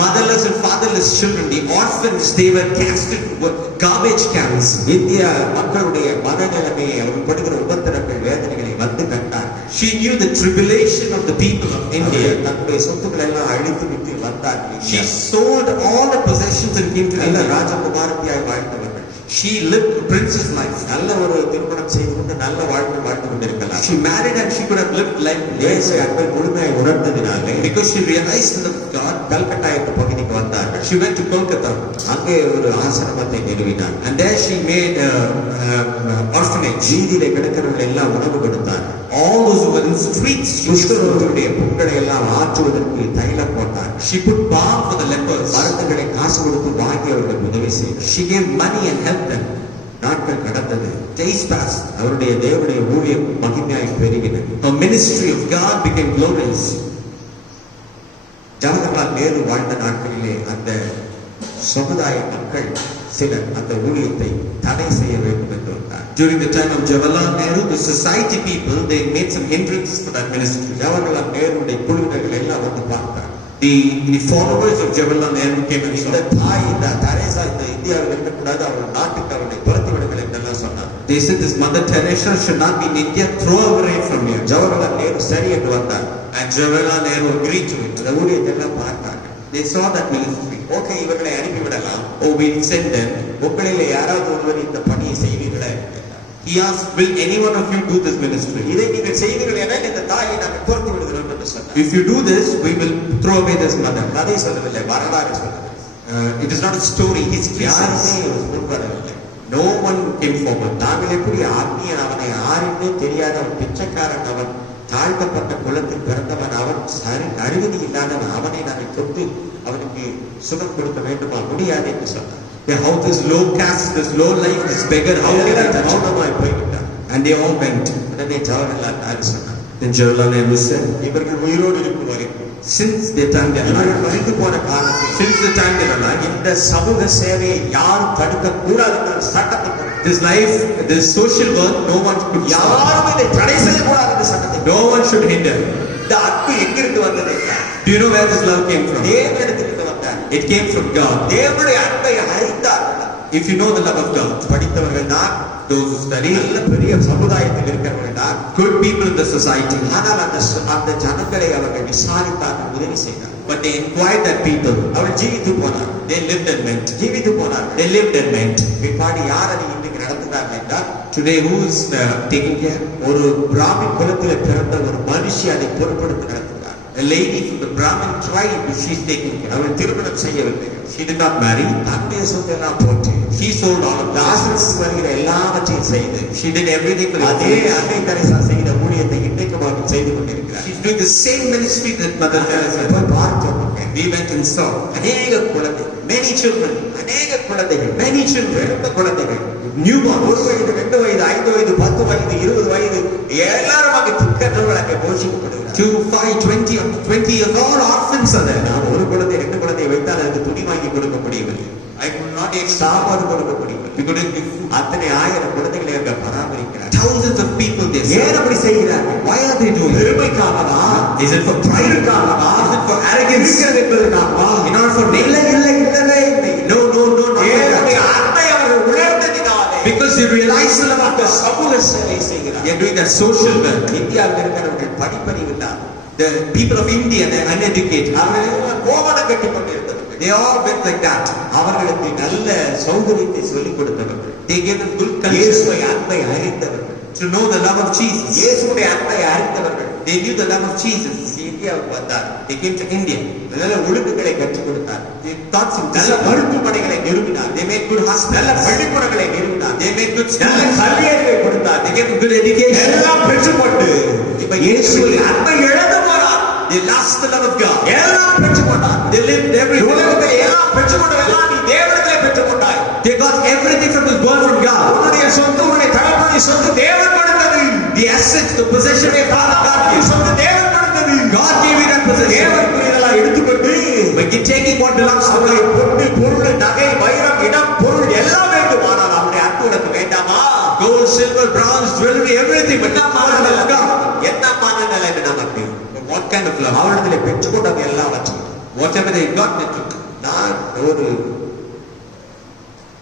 motherless and fatherless children, the orphans, they were cast into garbage cans. India மக்களுடைய மனநிலைமையை, அவர்கள் படுகிற உபத்திரங்கள், வேதனைகளை வந்து கண்டார்கள். She knew the tribulation of the people of India. தன்னுடைய சொத்துக்களை எல்லாம் அழித்து விட்டு வந்தார்கள். She sold all the possessions and came to நல்ல India. ராஜகுமாரத்தியாய் வாழ்ந்தவர்கள். She lived a princess life. நல்ல ஒரு திருமணம் செய்து கொண்டு நல்ல வாழ்க்கை வாழ்ந்து கொண்டிருக்கலாம். She married and she could have lived life இயேசு அன்பை முழுமையாய் உணர்ந்ததினாலே because she realized the love of God. Calcutta என்ற பகுதிக்கு வந்தார்கள். She went to Kolkata அங்கே ஒரு ஆசிரமத்தை நிறுவினார். and there she made an orphanage. வீதியிலே கிடக்கிறவர்கள் எல்லாம் உணவு கொடுத்தார். All those who were in the streets, she gave food. குஷ்டரோகிகளுடைய புண்களை எல்லாம் ஆற்றுவதற்கு தைலம் போட்டார். She put balm for the lepers. மருந்துகளை காசு கொடுத்து வாங்கி அவர்களுக்கு உதவி செய்தார். She gave money and helped them. நாட்கள் கடந்தது. Days passed. அவருடைய தேவனுடைய ஊழியம் மகிமையாய் பெருகினது. Her ministry of God became glorious. Jawaharlal Nehru வாழ்ந்த நாட்களிலே அந்த சமுதாய மக்கள் சிலர் அந்த ஊழியத்தை தடை செய்ய வேண்டும் என்று வந்தார். During the time of Jawaharlal Nehru, the society people, they made some hindrances for that ministry. Jawaharlal நேருடைய குழுவினர்கள் எல்லாம் வந்து பார்த்தார். The followers of Jawaharlal Nehru came and இந்த saw. தாய், இந்த தெரேசா இந்த இந்தியாவில் இருக்கக்கூடாது, அவர்கள் நாட்டுக்கு அவர்களை துரத்தி விடுங்கள் என்றெல்லாம் சொன்னார். They said this Mother Teresa should not be in India, throw her away from here. Jawaharlal Nehru சரி என்று வந்தார். And Jawaharlal Nehru agreed to it. அந்த ஊழியத்தை எல்லாம் பார்த்தார்கள். They saw that ministry. Okay, இவர்களை அனுப்பிவிடலாம். Oh, we'll send them. உங்களில் யாராவது ஒருவர் இந்த பணியை செய்வீர்களா என்றார். He asked, will any one of you do this ministry? இதை நீங்கள் செய்வீர்கள் என இந்த தாயை நாங்கள் துரத்தி விடுகிறோம் என்று சொன்னார். If you do this, we will throw away this mother. கதை சொல்லவில்லை, வரலாறு சொல்லவில்லை. It is not a story, history யாருமே says. முன்வரவில்லை. No one came forward. நாங்கள் எப்படி ஆத்மீயன், அவனை யாருமே தெரியாத அவன் பிச்சைக்காரன், அவன் தாழ்த்தப்பட்ட குலத்தில் பிறந்தவன், அவன் சரி அறிவினி இல்லாதவன், அவனை நாங்கள் தொட்டு அவனுக்கு சுகம் கொடுக்க வேண்டுமா? முடியாது என்று சொன்னார். How this low caste, this low life, this beggar, how can I touch him? மௌனமாய் போய்விட்டார். And they all went. உடனே ஜவஹர்லால் நேரு சொன்னார், Then Jawaharlal Nehru said, இவர்கள் உயிரோடு இருக்கும் வரைக்கும், since the time they are இவர்கள் alive, மறித்து போன காலத்தில் since the time they are alive, இந்த சமூக சேவையை யாரும் தடுக்க கூடாது என்ற சட்டத்தை கொண்டு this life, this social work, no one could stop. யாரும் இதை தடை செய்யக்கூடாது என்ற சட்டத்தை கொண்டு. No one should hinder. இந்த அன்பு எங்கிருந்து வந்தது என்றால், Do you know where this love came from? தேவனிடத்திலிருந்து வந்தார். It came from God. தேவனுடைய அன்பை அறிந்தார்கள். If you know the love of God, படித்தவர்கள் தான், those who study, நல்ல பெரிய சமுதாயத்தில் இருக்கிறவர்கள் தான். good people in the society, ஆனால் அந்த ஜனங்களை அவர்கள் விசாரித்தார்கள், உதவி செய்தார். but they inquired that people. அவர்கள் ஜீவித்து போனார். They lived and went. ஜீவித்து போனார். They lived and went. பிற்பாடு யார் அதை இன்றைக்கு நடத்துகிறார்கள் என்றால், Today, who is taking care? ஒரு பிராமின் குலத்தில் பிறந்த ஒரு மனுஷி அதை பொறுப்படுத்தி நடத்துகிறார். A lady from the Brahmin tribe, she's taking care. அவள் திருமணம் செய்யவில்லை. She did not marry. தன்னுடைய சொத்தெல்லாம் போட்டு She sold all of that. ஆசிரமத்துக்கு வருகிற எல்லாவற்றையும் செய்து She did everything for the அதே church. அன்னை தெரேசா செய்த ஊழியத்தை இன்றைக்கும் அவர்கள் செய்து கொண்டிருக்கிறார். She's doing the same ministry that Mother Teresa did. போய் பார்த்தோம். We went and saw அநேக குழந்தைகள், many children, அநேக குழந்தைகள், many children, பிறந்த குழந்தைகள், newborns, 1 வயது, 2 வயது, 5 வயது, 10 வயது, 20 வயது, எல்லாரும் அங்கே திக்கற்றவர்கள் அங்கே போஷிக்கப்படுகிறார். 2, 5, 20, up to 20 years, all orphans are there. நாம் ஒரு குழந்தை 2 குழந்தை வைத்தால் அதுக்கு துணி வாங்கி கொடுக்க முடியவில்லை. I could not even சாப்பாடு கொடுக்க முடியவில்லை. We couldn't give food. அத்தனை 1000 குழந்தைகளை அங்கே பராமரிக்கிறார். Thousands of people they this? ஏன் அப்படி செய்கிறார்கள்? Why are they doing it? பெருமைக்காகவா? Is it for pride? இருக்காகவா? Is it for arrogance? இருக்கிறது என்பதற்காகவா? In order for me? இல்லவே இல்லை. No, not தேவனுடைய that. அன்பை அவர்கள் உணர்ந்ததினாலே Because they realize the love of God. சமூக சேவை செய்கிறார்கள். They are doing that social work. இந்தியாவில் இருக்கிறவர்கள் படிப்பறிவில்லார். The people of India, they are uneducated. அவர்கள் கோவணம் கட்டிக் கொண்டிருந்தவர்கள். They all went like that. அவர்களுக்கு நல்ல சௌகரியத்தை சொல்லிக் கொடுத்தவர்கள். They gave them good culture இயேசுவை அன்பை அறிந்தவர்கள். to know the love of Jesus. இயேசுடைய அன்பை அறிந்தவர்கள். They knew the love of Jesus. இந்தியாவுக்கு வந்தார். They came to India. நல்ல ஒழுங்குகளை கற்றுக் கொடுத்தார். They taught some நல்ல discipline. மருத்துவமனைகளை நிறுவினார். They made good நல்ல hospitals. பள்ளிக்கூடங்களை நிறுவினார். They made good நல்ல schools. கல்வியறிவை கொடுத்தார். They gave them good education. எல்லாம் பெற்றுக்கொண்டு இப்ப இயேசுவை அன்பை இழந்து போனார். They lost the love of God. எல்லாம் பெற்றுக்கொண்டார். They lived everything. உலகத்தில் எல்லாம் பெற்றுக்கொண்டதெல்லாம் நீ தேவனிடத்திலே பெற்றுக்கொண்டாய். They got everything from this world from God. உன்னுடைய சொத்து, உன்னுடைய தகப்பனுடைய சொத்து தேவன் கொடுத்தது. The assets, the possession of God உன்னுடைய gave. சொத்து தேவன் கொடுத்தது. God gave you that possession. தேவன் இதெல்லாம் எடுத்துக்கொண்டு But you're taking what belongs to அவருடைய God. பொண்ணு, பொருள், நகை, வைரம், இடம், பொருள் எல்லாம் வேண்டும். ஆனால் அவருடைய அன்பு உனக்கு வேண்டாமா? Gold, silver, bronze, jewelry, everything. But not the love of God. என்ன மனநிலை நமக்கு? But what kind of love? அவரிடத்திலே பெற்றுக்கொண்டது எல்லாம் வச்சு Whatever they got, they took. நான் ஒரு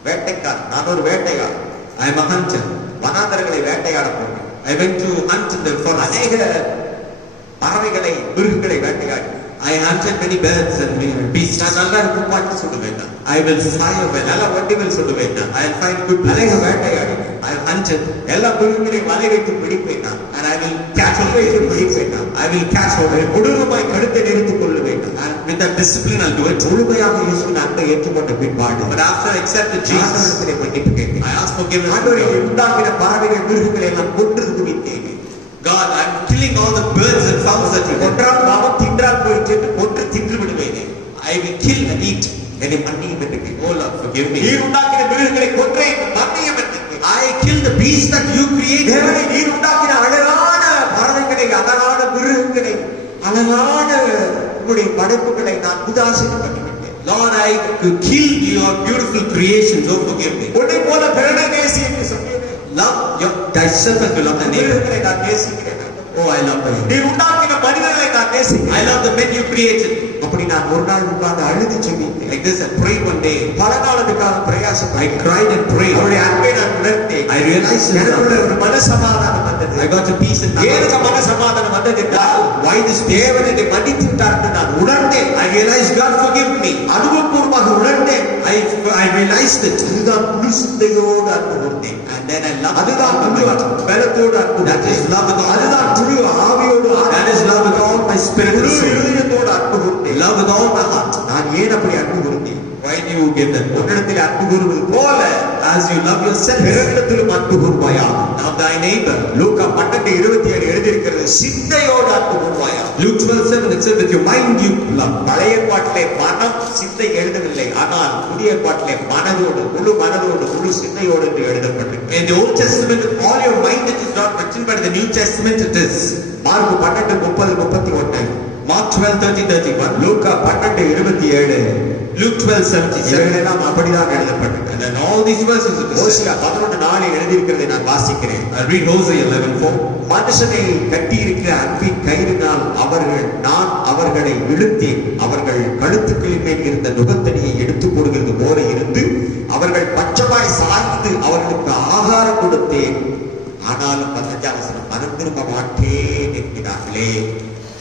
வேட்டைக்காரன். நான் ஒரு வேட்டைக்காரன். I am a hunter. வனாந்தரங்களை வேட்டையாட போகிறேன். I went to hunt in the forest. அநேக பறவைகளை, மிருகங்களை வேட்டையாடி I hunted many birds and many beasts. நான் நல்லா துப்பாக்கி சுடுவேன். நான் I will fire well. நல்ல வண்டிகள் சுடுவேன். நான் I'll find good அநேக places. வேட்டையாடி I've hunted எல்லா மிருகங்களையும் வலை வைத்து பிடிப்பேன். நான் and I will catch all வைத்து the பிடிப்பேன். நான் I will catch all the கொடூரமாய் கழுத்தை நெரித்துக் கொள்ளுவேன். நான் and with that discipline I'll do it. முழுமையாக இயேசுவின் அன்பை ஏற்றுக்கொண்ட பின்பாடு But after I accepted Jesus, ஆண்டவரிடத்திலே மன்னிப்பு கேட்டேன். I asked forgiveness from ஆண்டவரை God. உண்டாக்கின பறவைகள், மிருகங்களை எல்லாம் கொன்று குவித்தேன். God, I'm killing all the birds and fowls that you did. ஒன்றால் பாவம் தின்றால் போயிட்டு கொன்று தின்று விடுவேனே. I will kill and eat. என்னை மன்னியும் என்று கேட்டேன். Oh Lord, forgive me. நீர் உண்டாக்கின மிருகங்களை கொன்றேன், மன்னியும் என்று கேட்டேன். I killed the beast that you created. தேவனே, நீர் உண்டாக்கின அழகான பறவைகளை, அழகான மிருகங்களை, அழகான உங்களுடைய படைப்புகளை நான் உதாசீனம் பண்ணிவிட்டேன். Lord, I could kill your beautiful creations. Oh, forgive me. உன்னை போல பிறனை நேசி என்று சொன்னேன். Love your thyself and to love the neighbor. மிருகங்களை நான் நேசிக்கிறேன். Oh, I love them. நீர் உண்டாக்கின மனிதர்களை நான் I நேசிக்கிறேன். love the men you created. அப்படி நான் ஒரு நாள் உட்கார்ந்து அழுது செவித்தேன். Like this, I prayed one day. பல நாள் அதுக்காக பிரயாசம். I cried and prayed. அவருடைய அன்பை நான் உணர்ந்தேன். I realized his எனக்குள்ள love. ஒரு மனசமாதானம் வந்தது. I got a peace in my ஏனுக்கு heart. மனசமாதானம் வந்தது என்றால் Why this peace? தேவன் என்னை மன்னித்து விட்டார் என்று நான் உணர்ந்தேன். I realized God forgive me. அனுபவபூர்வமாக உணர்ந்தேன். I realized it. அதுதான் முழு சிந்தையோடு அன்பு கூர்ந்தேன். And then I loved அதுதான் God. முழு பலத்தோடு அன்பு That is கூர்ந்தேன். love with all. அதுதான் முழு ஆவியோடு That is love with all my spirit முழு and soul. இருதயத்தோடு அன்பு கூர்ந்தேன். Love with all my heart. நான் ஏன் அப்படி அன்பு கூர்ந்தேன்? Why do you give that? உன்னிடத்தில் அன்பு கூறுவது போல As you love yourself, பிறரிடத்திலும் அன்பு கூர்வாயா. love thy neighbor. லூக்கா 12:27 எழுதியிருக்கிறது, சிந்தையோடு அன்பு கூர்வாயா. Luke 12:7, it said, with your mind you love. பழைய ஏற்பாட்டிலே மனம் சிந்தை எழுதவில்லை, ஆனால் புதிய ஏற்பாட்டிலே மனதோடு, முழு மனதோடு, முழு சிந்தையோடு என்று எழுதப்பட்டிருக்கிறது. In the Old Testament, all your mind it is not written, but in the New Testament it is. Mark 12:30-31, Mark 12:30-31, Luca 12:27 Luke 12:77, இவைகளெல்லாம் அப்படிதான் எழுதப்பட்டிருக்கிறது. and then all these verses it is. ஓசியா 11:4 எழுதியிருக்கிறதை நான் வாசிக்கிறேன். I read Hosea 11:4. மனுஷனை கட்டியிருக்கிற அன்பின் கயிறினால் நான் அவர்களை இழுத்தேன். அவர்கள் கழுத்துக்களின் மேல் இருந்த நுகத்தடியை எடுத்துக் கொடுக்கிறது போல இருந்து அவர்கள் பச்சமாய் சாய்ந்து அவர்களுக்கு ஆகாரம் கொடுத்தேன். ஆனாலும் 15 மனம் திரும்ப மாட்டேன் என்கிறார்களே.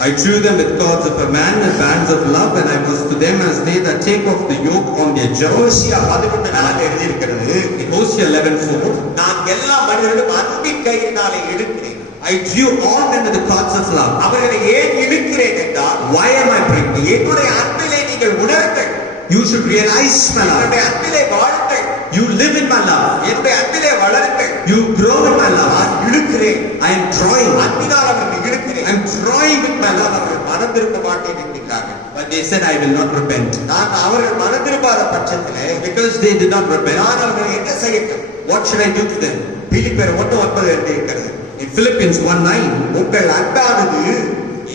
I drew them with cords of a man and bands of love, and I was to them as they that take off the yoke on their jaws. ஓசியா 11:4 எழுதியிருக்கிறது, In Hosea 11:4, நான் எல்லா மனிதர்களும் அன்பின் கயிறினாலே இழுக்கிறேன். I drew all men with the cords of love. அவர்களை ஏன் இழுக்கிறேன் என்றால், Why am I bringing? என்னுடைய அன்பிலே நீங்கள் உணருங்கள், You should realize my love. என்னுடைய அன்பிலே வாழுங்கள், You live in my love. என்னுடைய அன்பிலே வளருங்கள். You grow in my love. நான் இழுக்கிறேன், I am drawing. அன்பினால் அவர்கள் இழுக்கிறேன். I am drawing with my love. அவர்கள் மனம் திரும்ப மாட்டேன் என்கிறார்கள். But they said, I will not repent. நான் அவர்கள் மனம் திரும்பாத பட்சத்திலே Because they did not repent, நான் அவர்கள் என்ன செய்யட்டும்? what should I do to them? பிலிப்பியர் 1:9 எழுதியிருக்கிறது, In Philippians 1:9, உங்கள் அன்பானது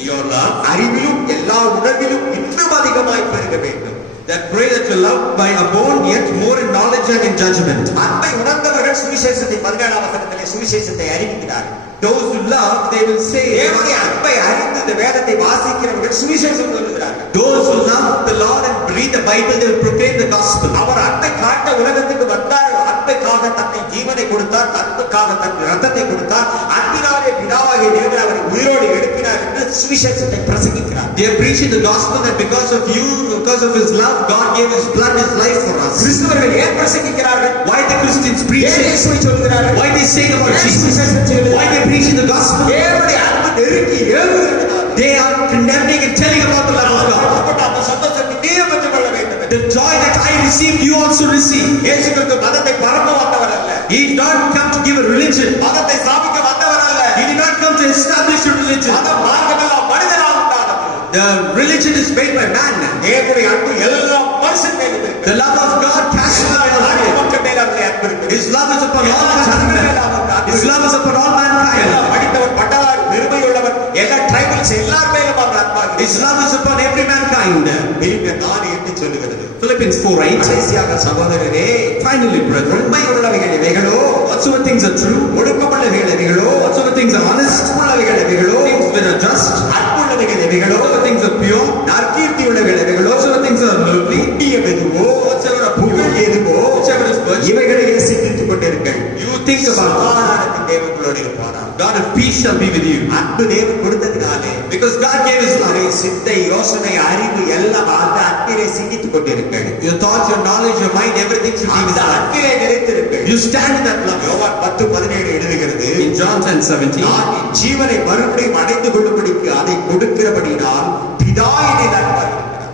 your love, அறிவிலும் எல்லா உணர்விலும் இன்னும் அதிகமாய் பெருக வேண்டும். that pray that your love by abound yet more in knowledge and in judgment. அன்பை உணர்ந்தவர்கள் சுவிசேஷத்தை 17ஆம் வசனத்திலே சுவிசேஷத்தை அறிவிக்கிறார்கள். Those who love, they will say, தேவனுடைய அன்பை அறிந்து இந்த வேதத்தை வாசிக்கிறவர்கள் சுவிசேஷம் சொல்லுகிறார்கள். those who love the Lord and read the Bible, they will proclaim the gospel. அவர் அன்பை காட்ட உலகத்துக்கு வந்தார். அன்பைக்காக தன்னை ஜீவனை கொடுத்தார், அன்புக்காக தன் ரத்தத்தை கொடுத்தார், அன்பினாலே பிதாவாகிய தேவன் அவரை உயிரோடு எழுப்பினார் என்று சுவிசேஷத்தை பிரசங்கிக்கிறார். They are preaching the gospel that because of you, because of His love, God gave His blood, His life for us. கிறிஸ்தவர்கள் ஏன் பிரசங்கிக்கிறார்கள்? Why the Christians preach ஏன் it? இயேசுவை சொல்கிறார்கள்? Why they say about ஏன் Jesus? சுவிசேஷம் சொல்கிறார்கள்? Why they preaching the gospel? தேவனுடைய அன்பு நெருங்கி ஏறுகிறது. They are condemning and telling about the love of God. அந்த சந்தோஷத்தை நீயும் பெற்றுக்கொள்ள வேண்டும். The joy that I received, you also receive. இயேசு கிறிஸ்து மதத்தை பரப்ப வந்தவர் அல்ல. He did not come to give a religion. மதத்தை ஸ்தாபிக்க வந்தவர் அல்ல. He did not come to establish a religion. மதம் மார்க்கமெல்லாம் மனிதனால் உண்டானது. The religion is made by man. தேவனுடைய அன்பு எல்லாம் மனுஷன் மேல் இருக்கிறது. The love of God casts away all fear. மக்கள் மேல் அவருடைய அன்பு இருக்கிறது. His love is upon all mankind. His love is upon all mankind. எல்லாம் படித்தவர், பட்டதாரி, பெருமையுள்ளவர், எல்லா ட்ரைபல்ஸ் எல்லார் மேலும் அவர் அன்பாக His love is upon every mankind. பிலிப்பியர் 4:8 சொல்லுகிறது. Philippians 4:8. கடைசியாக சகோதரரே, Finally, brethren, உண்மையுள்ளவைகள் எவைகளோ, whatsoever things are true, ஒழுக்கமுள்ளவைகள் எவைகளோ, whatsoever things are honest, உள்ளவைகள் எவைகளோ, things that are just, அன்புள்ளவைகள் எவைகளோ, whatsoever things are pure, நற்கீர்த்தி உள்ளவைகள் எவைகளோ, whatsoever things are lovely, புண்ணியம் எதுவோ, whatsoever are புகழ் pure, எதுவோ, whichever is virtue, இவைகளையே சிந்தித்துக் கொண்டிருங்கள். you think about it. சமாதானத்தின் தேவனோடு இருப்பாராம். God of peace shall be with you. அன்பு தேவன் கொடுத்ததினாலே, Because God gave His love. உங்களுடைய சிந்தை, யோசனை, அறிவு எல்லாம் அந்த அன்பிலே சிந்தித்துக் கொண்டிருங்கள். Your thoughts, your knowledge, your mind, everything should be with அந்த God. அன்பிலே நிலைத்திருங்கள். You stand in that love. யோவான் 10:17 எழுதுகிறது, In John 10:17, நான் என் ஜீவனை மறுபடியும் அடைந்து கொள்ளும்படிக்கு அதை கொடுக்கிறபடினால் பிதா என்னில் அன்பாய் இருக்கிறார்.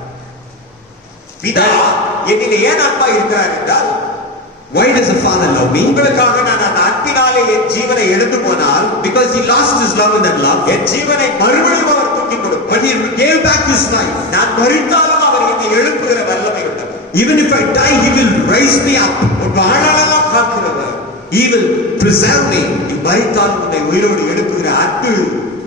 பிதா என்னில் ஏன் அன்பாய் இருக்கிறார் என்றால், why does the Father love me? உங்களுக்காக நான் அந்த அன்பினாலே என் ஜீவனை எடுத்து போனால், Because He lost His love in that love. என் ஜீவனை மறுபடியும் அவர் தூக்கி கொடுப்பார். But He gave back His life. நான் மரித்தாலும் அவர் என்னை எழுப்புகிற வல்லமை உள்ளவர். Even if I die, He will raise me up. உன் வாழ்நாளெல்லாம் காக்கிறவர். He will preserve me. நீ மரித்தாலும் உன்னை உயிரோடு எழுப்புகிற அன்பு.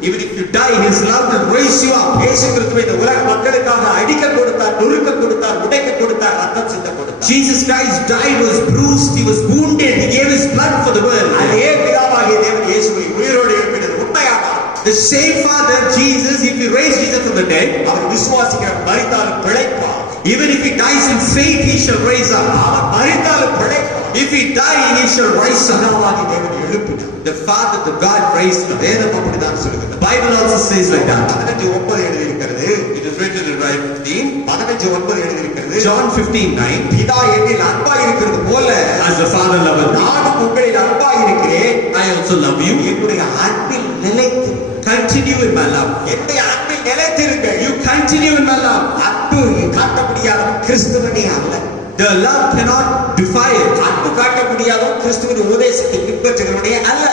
Even if you die, His love will raise you up. இயேசு கிறிஸ்துவை இந்த உலக மக்களுக்காக அடிக்க கொடுத்தார், நொறுக்க கொடுத்தார், உடைக்க கொடுத்தார், ரத்தம் சிந்த கொடுத்தார். Jesus Christ died, was bruised, He was wounded, He gave His blood for the world. அதே பிதாவாகிய தேவன் இயேசுவை உயிரோடு எழுப்பினது உண்மையானார். The same Father, Jesus, if He raised Jesus from the dead, அவர் விசுவாசிக்கிற மரித்தாலும் பிழைப்பார். even if He dies in faith, He shall raise up. Our மரித்தாலும் பிழைப்பார். If He die, He shall rise up. பிதாவாகிய தேவன் எழுப்பினார். The Father, the God raised Him. வேதம் அப்படிதான் சொல்லுகிறது. The Bible also says like that. 15:9 எழுதியிருக்கிறது. It is written in John 15. 15:9 எழுதியிருக்கிறது. John 15:9. பிதா என்னில் அன்பாய் இருக்கிறது போல As the Father loveth me, நானும் உங்களில் அன்பாய் இருக்கிறேன். I also love you. என்னுடைய அன்பில் நிலைத்து, Continue in my love. என்னுடைய அன்பில் நிலைத்திருங்கள். You continue in my love. அன்பு காட்ட முடியாதவன் கிறிஸ்துவனே அல்ல. The love cannot defy it. அன்பு காட்ட முடியாதவன் கிறிஸ்துவின் உபதேசத்தை பின்பற்றுகிறவனே அல்ல.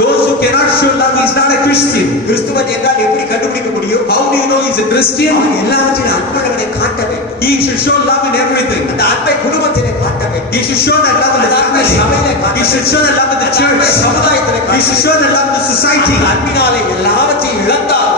Those who cannot show love is not a Christian. கிறிஸ்துவன் என்றால் எப்படி கண்டுபிடிக்க முடியும்? How do you know he's a Christian? அவன் எல்லாவற்றிலும் அன்புள்ளவனை காட்ட வேண்டும். He should show love in everything. அந்த அன்பை குடும்பத்திலே காட்ட வேண்டும். He should show that love in the family. He should show that love in the church. சமுதாயத்திலே He should show that love in the society. அன்பினாலே எல்லாவற்றையும் இழந்தார்.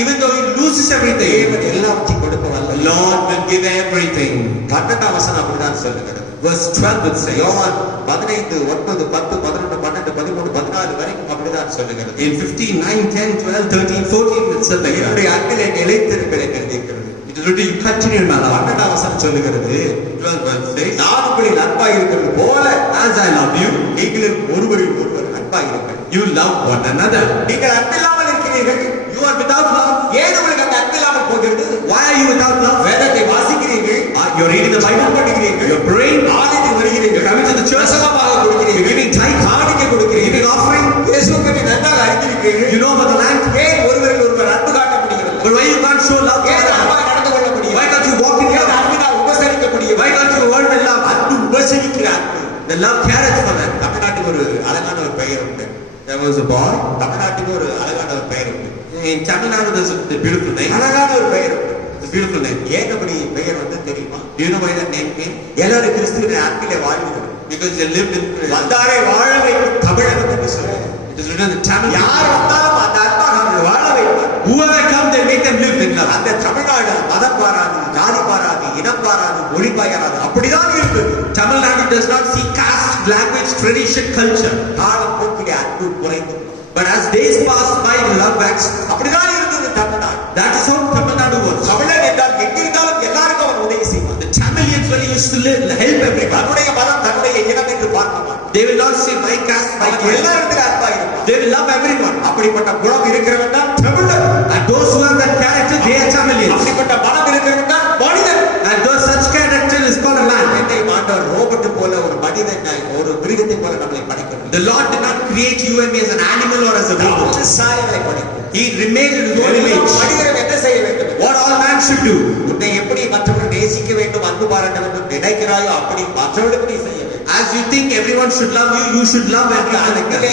Even though he loses everything, தேவன் எல்லாவற்றையும் கொடுக்க வல்லவர். Lord will give everything. 12ஆம் வசனம் அப்படிதான் சொல்லுகிறது. Verse 12 will say, யோவான் 15, 9, 10, 11, 12, 13, 14 வரைக்கும் அப்படிதான் சொல்லுகிறது. in 15, 9, 10, 12, 13, 14 it said like that. என்னுடைய அன்பிலே நிலைத்திருப்பேன் என்று எழுதியிருக்கிறது. It is written, you continue in my love. 12ஆம் வசனம் சொல்லுகிறது, 12 verse says, நான் உங்களில் அன்பாய் இருக்கிறது போல as I love you, நீங்களும் ஒருவரில் ஒருவர் அன்பாய் இருங்கள். you love one another. நீங்கள் அன்பில்லாமல் இருக்கிறீர்கள். You are without love. ஏன் உங்களுக்கு அந்த அன்பில்லாமல் போகிறது? Why are you without love? வேதத்தை வாசிக்கிறீர்கள், You're reading the Bible, பண்ணுகிறீர்கள், you're praying, ஆலயத்துக்கு வருகிறீர்கள், you're coming to the church, பிரசங்கமாக you're கொடுக்கிறீர்கள், giving tithe, காணிக்கை கொடுக்கிறீர்கள், giving offering, இயேசுவை பற்றி நன்றாக அறிந்திருக்கிறீர்கள். you know about the land. ஏன் ஒருவரில் ஒருவர் அன்பு காட்ட முடியவில்லை? But why you can't show love to ஏன் other? அன்பாய் நடந்து கொள்ள முடியும்? Why can't you walk in ஏன் love? அன்பினால் உபசரிக்க முடியும்? Why can't you work with love? அன்பு உபசரிக்கிற அன்பு. The love careth for them. தமிழ்நாட்டுக்கு ஒரு அழகான ஒரு பெயர் உண்டு. There was a boy. தமிழ்நாட்டுக்கு ஒரு அழகான ஒரு பெயர் உண்டு. In Tamil Nadu, there's a beautiful name. அழகான ஒரு பெயர் உண்டு. It's a beautiful name. ஏன் அப்படி பெயர் வந்து தெரியுமா? Do you know why that name came? எல்லாரும் கிறிஸ்துவின் அன்பிலே வாழ்கிறார்கள். Because they lived in. வந்தாரை வாழ வைக்கும் தமிழகம் என்று சொல்லுங்கள். It is written in Tamil. யார் வந்தாலும் அந்த அன்பாக அவர்கள் வாழ வைப்பார். Whoever come, they make them live in love. அந்த தமிழ்நாடு மதம் பாராது, ஜாதி பாராது, இனம் பாராது, மொழி ஒளிப்பாயாது. அப்படிதான் இருந்தது. Tamil Nadu does not see caste, language, tradition, culture. காலம் போக்கிலே அன்பு குறைந்து. But as days pass by, love waxes. அப்படிதான் இருந்தது Tamil Nadu. That is how Tamil Nadu was. தமிழன் என்றால் எங்கிருந்தாலும் எல்லாருக்கும் அவன் உதவி செய்வான். The Tamilians really used to help everyone. தன்னுடைய மதம் தன்னுடைய இனம் என்று பார்க்க மாட்டான். They will not say my caste, my creed. எல்லாருக்கும் அன்பா இருப்பான். They will love everyone. அப்படிப்பட்ட குணம் இருக்கிறவன் தான் தமிழன். And those who have that character, they are Tamilians. அப்படிப்பட்ட மனம் இருக்கிறவன் தான் மனிதன். And those such character is called a man. என்னை ஆண்டவர் ரோபோட் போல ஒரு மனிதனை ஒரு மிருகத்தை போல நம்மை படைக்கவில்லை. The Lord did not create you and me as an animal or as a robot. சாயலை படைத்தார். He remained in his own image. மனிதன் என்ன செய்ய வேண்டும்? What all man should do. உன்னை எப்படி மற்றவர்கள் நேசிக்க வேண்டும், அன்பு பாராட்ட வேண்டும் நினைக்கிறாயோ அப்படி மற்றவர்களுக்கு நீ செய்ய வேண்டும். As you think everyone should love you, you should love everyone like that.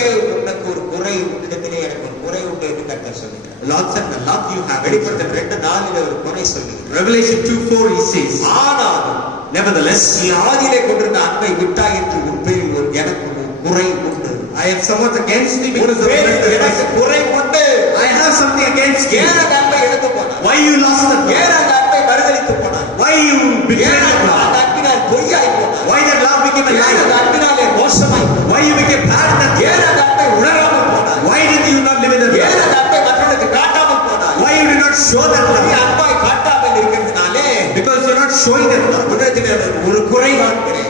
உனக்கு ஒரு குறை உன்னிடத்திலே எனக்கு ஒரு குறை உண்டு என்று கர்த்தர் சொல்கிறார். Lord said the love you have. வெளிப்படுத்தல் 2:4 ஒரு குறை சொல்லுகிறார். Revelation 2:4 he says, ஆனாலும் nevertheless, நீ ஆதியிலே கொண்டிருந்த அன்பை விட்டாய் என்று உன் பேரில் ஒரு எனக்கு ஒரு குறை உண்டு. I have somewhat against thee because of எனக்கு குறை உண்டு. I have something against you. ஏன் அந்த அன்பை எடுத்து போனாய்? Why you lost that love? ஏன் அந்த அன்பை மறுதலித்து போனாய்? Why you betrayed that love? அந்த அன்பினால் பொய்யாய் போனாய்? Why that love became a ஏன் அந்த lie? அன்பினாலே மோசமாய் போனாய்? Why you became bad that ஏன் அந்த அன்பை உணராமல் போனாய்? Why did you not live in that ஏன் love? அந்த அன்பை மற்றவர்களுக்கு காட்டாமல் போனாய்? Why you did not show that நீ love? அன்பாய் காட்டாமல் இருக்கிறதுனாலே Because you're not showing that love. உன்னிடத்திலே ஒரு குறை காண்கிறேன்.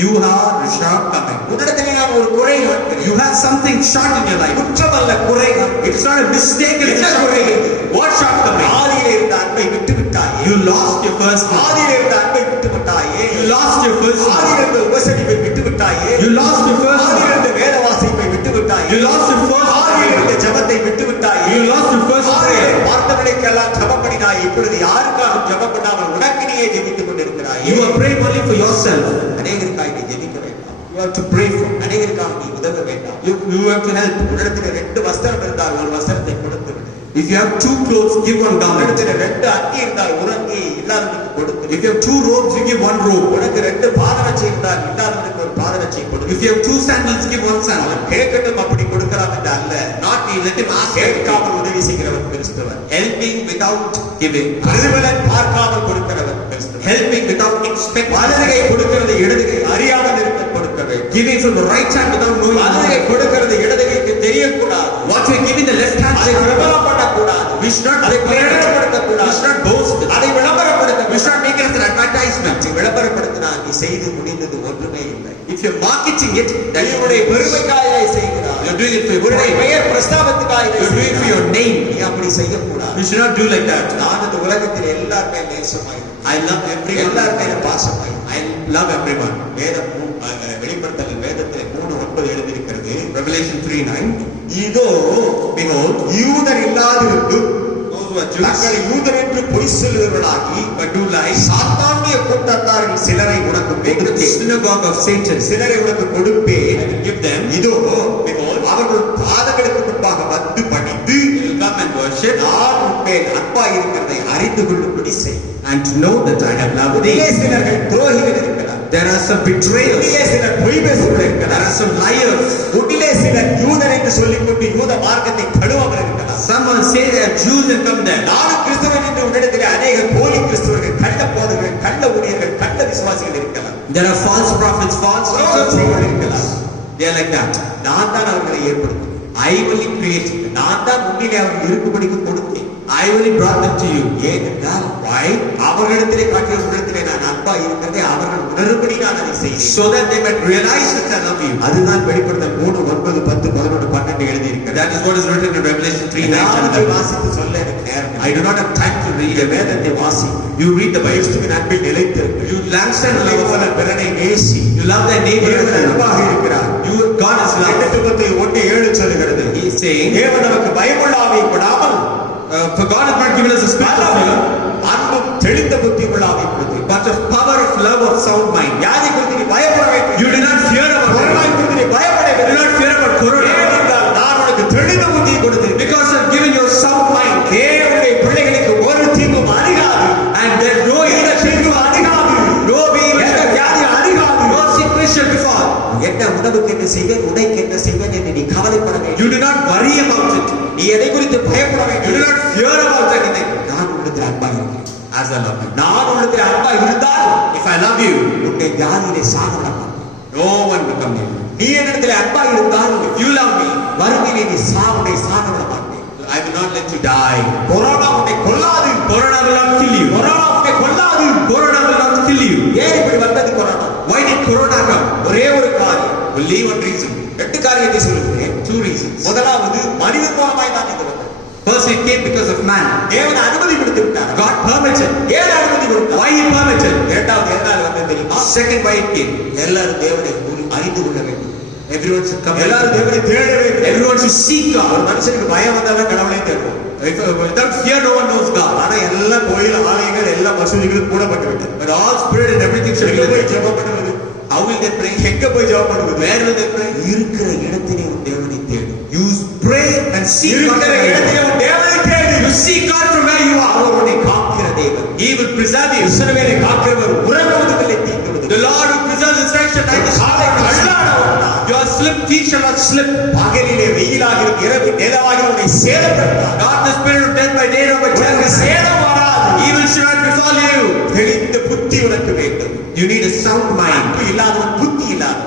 You have a shortcoming. உன்னிடத்திலே நான் ஒரு குறை காண்கிறேன். You have something short in your life. குற்றமல்ல குறை காண்கிறேன். It's not a mistake. It's என்ன a குறை? shortcoming. What shortcoming? ஆதியிலே இருந்த அன்பை விட்டு விட்டாயே. You lost your first love. ஆதியிலே இருந்த அன்பை விட்டு விட்டாயே. You lost your first ஆதியிலே love. இருந்த உபசரிப்பை விட்டு விட்டாயே. You lost your first ஆதியிலே love. இருந்த வேத வாசிப்பை விட்டு விட்டாயே. You lost your first ஆதியிலே இருந்த love. ஜெபத்தை விட்டு விட்டாயே. You lost your first ஆதியிலே prayer. பார்த்தவர்களுக்கெல்லாம் ஜெபம் பண்ணினாய். இப்பொழுது யாருக்காகவும் ஜெபம் பண்ணாமல் உனக்கு நீயே ஜெபித்துக் கொண்டிருக்கிறாய். You are praying only for yourself. அநேகருக்காய் நீ ஜெபிக்க வேண்டாம். You have to pray for. அநேகருக்காக நீ உதவ வேண்டாம். You have to help. உன்னிடத்தில் 2 வஸ்திரம் இருந்தால் ஒரு வஸ்திரத்தை கொடுத்து விடு. If you have 2 clothes, give 1 garment. உன்னிடத்தில் 2 அங்கி இருந்தால் ஒரு அங்கி இல்லாதவனுக்கு கொடுத்து விடு. If you have 2 robes, you give 1 robe. உனக்கு 2 பாதரட்சை இருந்தால் இல்லாதவனுக்கு ஒரு பாதரட்சை கொடு. If you have 2 sandals, give 1 sandal. கேட்கட்டும் அப்படி கொடுக்கலாம் என்று அல்ல. Not me, let him ask. கேட்காமல் உதவி செய்கிறவன் கிறிஸ்தவன். Helping without giving. பிரதிபலன் பார்க்காமல் கொடுக்கிறவன் கிறிஸ்தவன். Helping without expecting. வலதுகை கொடுக்கிறது இடதுகை அறியாமல் இருக்க கொடுக்க வேண்டும். Giving from the right hand without knowing. வலதுகை கொடுக்கிறது இடதுகைக்கு தெரியக்கூடாது. What you are giving the left hand, அதை பிரபலப்படுத்தக்கூடாது. we should not அதை declare it. பிரபலப்படுத்தக்கூடாது. We should not boast it. அதை விளம்பரப்படுத்த We should not make it as an advertisement. விளம்பரப்படுத்தினா நீ செய்து முடிந்தது ஒன்றுமே இல்லை. If you're marketing it, then நீ உன்னுடைய பெருமைக்காக செய்கிறாய். you're doing it for your உன்னுடைய pride. பெயர் பிரஸ்தாபத்துக்காக You're doing it for your name. நீ அப்படி செய்யக்கூடாது. You should not do like that. நான் இந்த உலகத்தில் எல்லார் மேல் நேசமாய் I love everyone. எல்லார் மேலும் பாசமாய் I love everyone. வேதம் வெளிப்படுத்தல் வேதத்தில் 3:9 எழுதியிருக்கிறது. Revelation 3:9. இதோ Behold, யூதர் இல்லாதிருந்தும் those who are Jews தங்களை யூதர் என்று பொய் சொல்லுகிறவர்களாகி but do lie, சாத்தானுடைய கூட்டத்தாரில் சிலரை உனக்கு the கொடுப்பேன். synagogue of Satan, சிலரை உனக்கு கொடுப்பேன். I will give them. இதோ அவர்கள் பாதங்களுக்கு முன்பாக வந்து பணிந்து They will come and worship நான் உன்மேல் அன்பாய் இருக்கிறதை அறிந்து கொள்ளும்படி செய். and to know that I have loved இதிலே thee. சிலர்கள் துரோகிகள் இருக்கிறார். There are some betrayers. உன்னிலே சிலர் பொய் பேசுகிறவர் There இருக்கிறார். are some liars. உன்னிலே சிலர் யூதர் என்று சொல்லிக்கொண்டு யூத மார்க்கத்தை கழுவாமல் இருக்கிறார். Someone say they are Jews and come there. நானும் கிறிஸ்தவன் என்று உன்னிடத்திலே அநேக போலி கிறிஸ்தவர்கள், கள்ள போதகர்கள், கள்ள ஊழியர்கள், கள்ள விசுவாசிகள் இருக்கலாம். There are false prophets, false துரோகம் teachers. செய்கிறவர்கள் இருக்கலாம். They are like that. நான் தான் அவர்களை ஏற்படுத்தினேன். I only created them. நான் தான் உன்னிலே அவர்கள் இருக்கும்படிக்கு கொடுத்தேன். I only brought them to you. ஏனென்றால் Why? அவர்களிடத்திலே காட்டிய உன்னிடத்திலே நான் அன்பா இருக்கிறதை அவர்கள் உணரும்படி நான் அதை செய்தேன். So that they might realize that I love you. அதுதான் வெளிப்படுத்தல் 3, 9, 10, 11, 12 எழுதியிருக்கிறது. That is what is written in Revelation 3:9. எல்லாவற்றையும் வாசித்து சொல்ல எனக்கு நேரம் இல்லை. I do not have time to read இந்த it. வேதத்தை வாசி. You read the Bible. கிறிஸ்துவின் அன்பில் நிலைத்திருங்கள். You stand உன்னை love. போல பிறனை நேசி. You love thy neighbor. தேவன் அன்பாக இருக்கிறார். God is love. 2:1-7 சொல்லுகிறது. He is saying, தேவன் நமக்கு பயமுள்ள ஆவியை கொடாமல் for God has not given us a spirit of fear, அன்பும் தெளிந்த புத்தி உள்ள ஆவியை கொடுத்து, but of power, of love, of sound mind. வியாதி குறித்து நீ பயப்பட வேண்டும். You do not fear about corona it. குறித்து நீ பயப்பட You do வேண்டும். not fear about corona. ஏனென்றால் நான் உனக்கு தெளிந்த புத்தியை கொடுத்தேன். Because I have given you a sound mind. தேவனுடைய பிள்ளைகளுக்கு ஒரு தீங்கும் அணுகாது. And there no எந்த தீங்கும் அணுகாது. no evil, எந்த வியாதி அணுகாது. no sickness shall befall. என்ன உணவுக்கு என்ன செய்வேன், உடைக்கு என்ன செய்வேன் என்று நீ கவலைப்பட வேண்டும். You do not worry about it. நீ எதை குறித்து பயப்பட You do வேண்டும். not fear about anything. நான் உன்னிடத்தில் அன்பாக இருக்கிறேன். as I love you. நான் உன்னிடத்தில் அன்பா இருந்தால் If I love you, உன்னை வியாதியிலே சாக விட மாட்டேன். no one will come near you. நீ என்னிடத்தில் அன்பா இருந்தால் If you love me, வறுமையிலே நீ உன்னை சாக விட மாட்டேன். I will not let you die. Corona உன்னை கொல்லாது. Corona will not kill you. Corona உன்னை கொல்லாது. Corona will not kill you. ஏன் இப்படி வந்தது corona? Why did Corona come? ஒரே ஒரு காரியம். Only one reason. 2 காரியத்தை சொல்லுகிறேன். 2 reasons. முதலாவது மனிதன் மூலமாய் தான் இது வந்தது. First, it came because of man. தேவன் அனுமதி கொடுத்து விட்டார். God permitted. ஏன் அனுமதி கொடுத்தார்? Why he permitted? இரண்டாவது எதனால் வந்தது தெரியுமா? Second, why it came. எல்லாரும் தேவனை அறிந்து கொள்ள வேண்டும். Everyone should come. எல்லாரும் தேவனை தேட வேண்டும். Everyone should seek God. ஒரு மனுஷனுக்கு பயம் வந்தாலும் கடவுளை தேடுவோம். Without fear, no one knows God. ஆனா எல்லா கோயில் ஆலயங்கள் எல்லா மசூதிகளும் மூடப்பட்டு விட்டது. But all spirit and everything should எங்க be போய் there. ஜெபம் பண்ணுவது? How will they pray? எங்க போய் ஜெபம் பண்ணுவது? Where will they pray? இருக்கிற இடத்திலே உன் தேவனை தேடு. You pray and seek God. இருக்கிற இடத்திலே உன் தேவனை தேடு. You seek God from where you are. அவர் உன்னை காக்கிற தேவன். He will preserve you. இஸ்ரவேலை காக்கிறவர் உறங்குவதில்லை, தீங்குவதில்லை. The Lord who preserves Israel shall neither காலை கல்லாடவனா. your feet shall not slip. பகலிலே வெயிலாகிலும் இரவு நிலவாகிலும் உன்னை சேதப்படுத்தார். Not the spirit of death by day nor by உனக்கு terror. சேதம் வராது. Evil should not befall you. தெளிந்த புத்தி உனக்கு வேண்டும். You need a sound mind. அன்பு இல்லாதவன் புத்தி இல்லாத.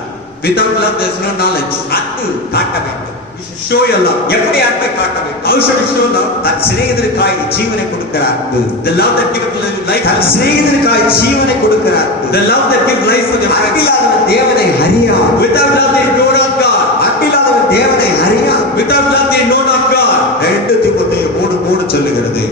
Without love, there is no knowledge. அன்பு காட்ட வேண்டும். You should show your love. எப்படி அன்பை காட்ட வேண்டும்? How should you show love? தன் சிநேகிதருக்காய் ஜீவனை கொடுக்கிற அன்பு. The love that gives life. தன் சிநேகிதருக்காய் ஜீவனை கொடுக்கிற அன்பு. The love that gives life for their friends. அன்பில்லாதவன் தேவனை அறியான். Without love, they know not God. அன்பில்லாதவன் தேவனை அறியான். Without love, they know not God. 2 தீமோத்தேயு 3:3 சொல்லுகிறது.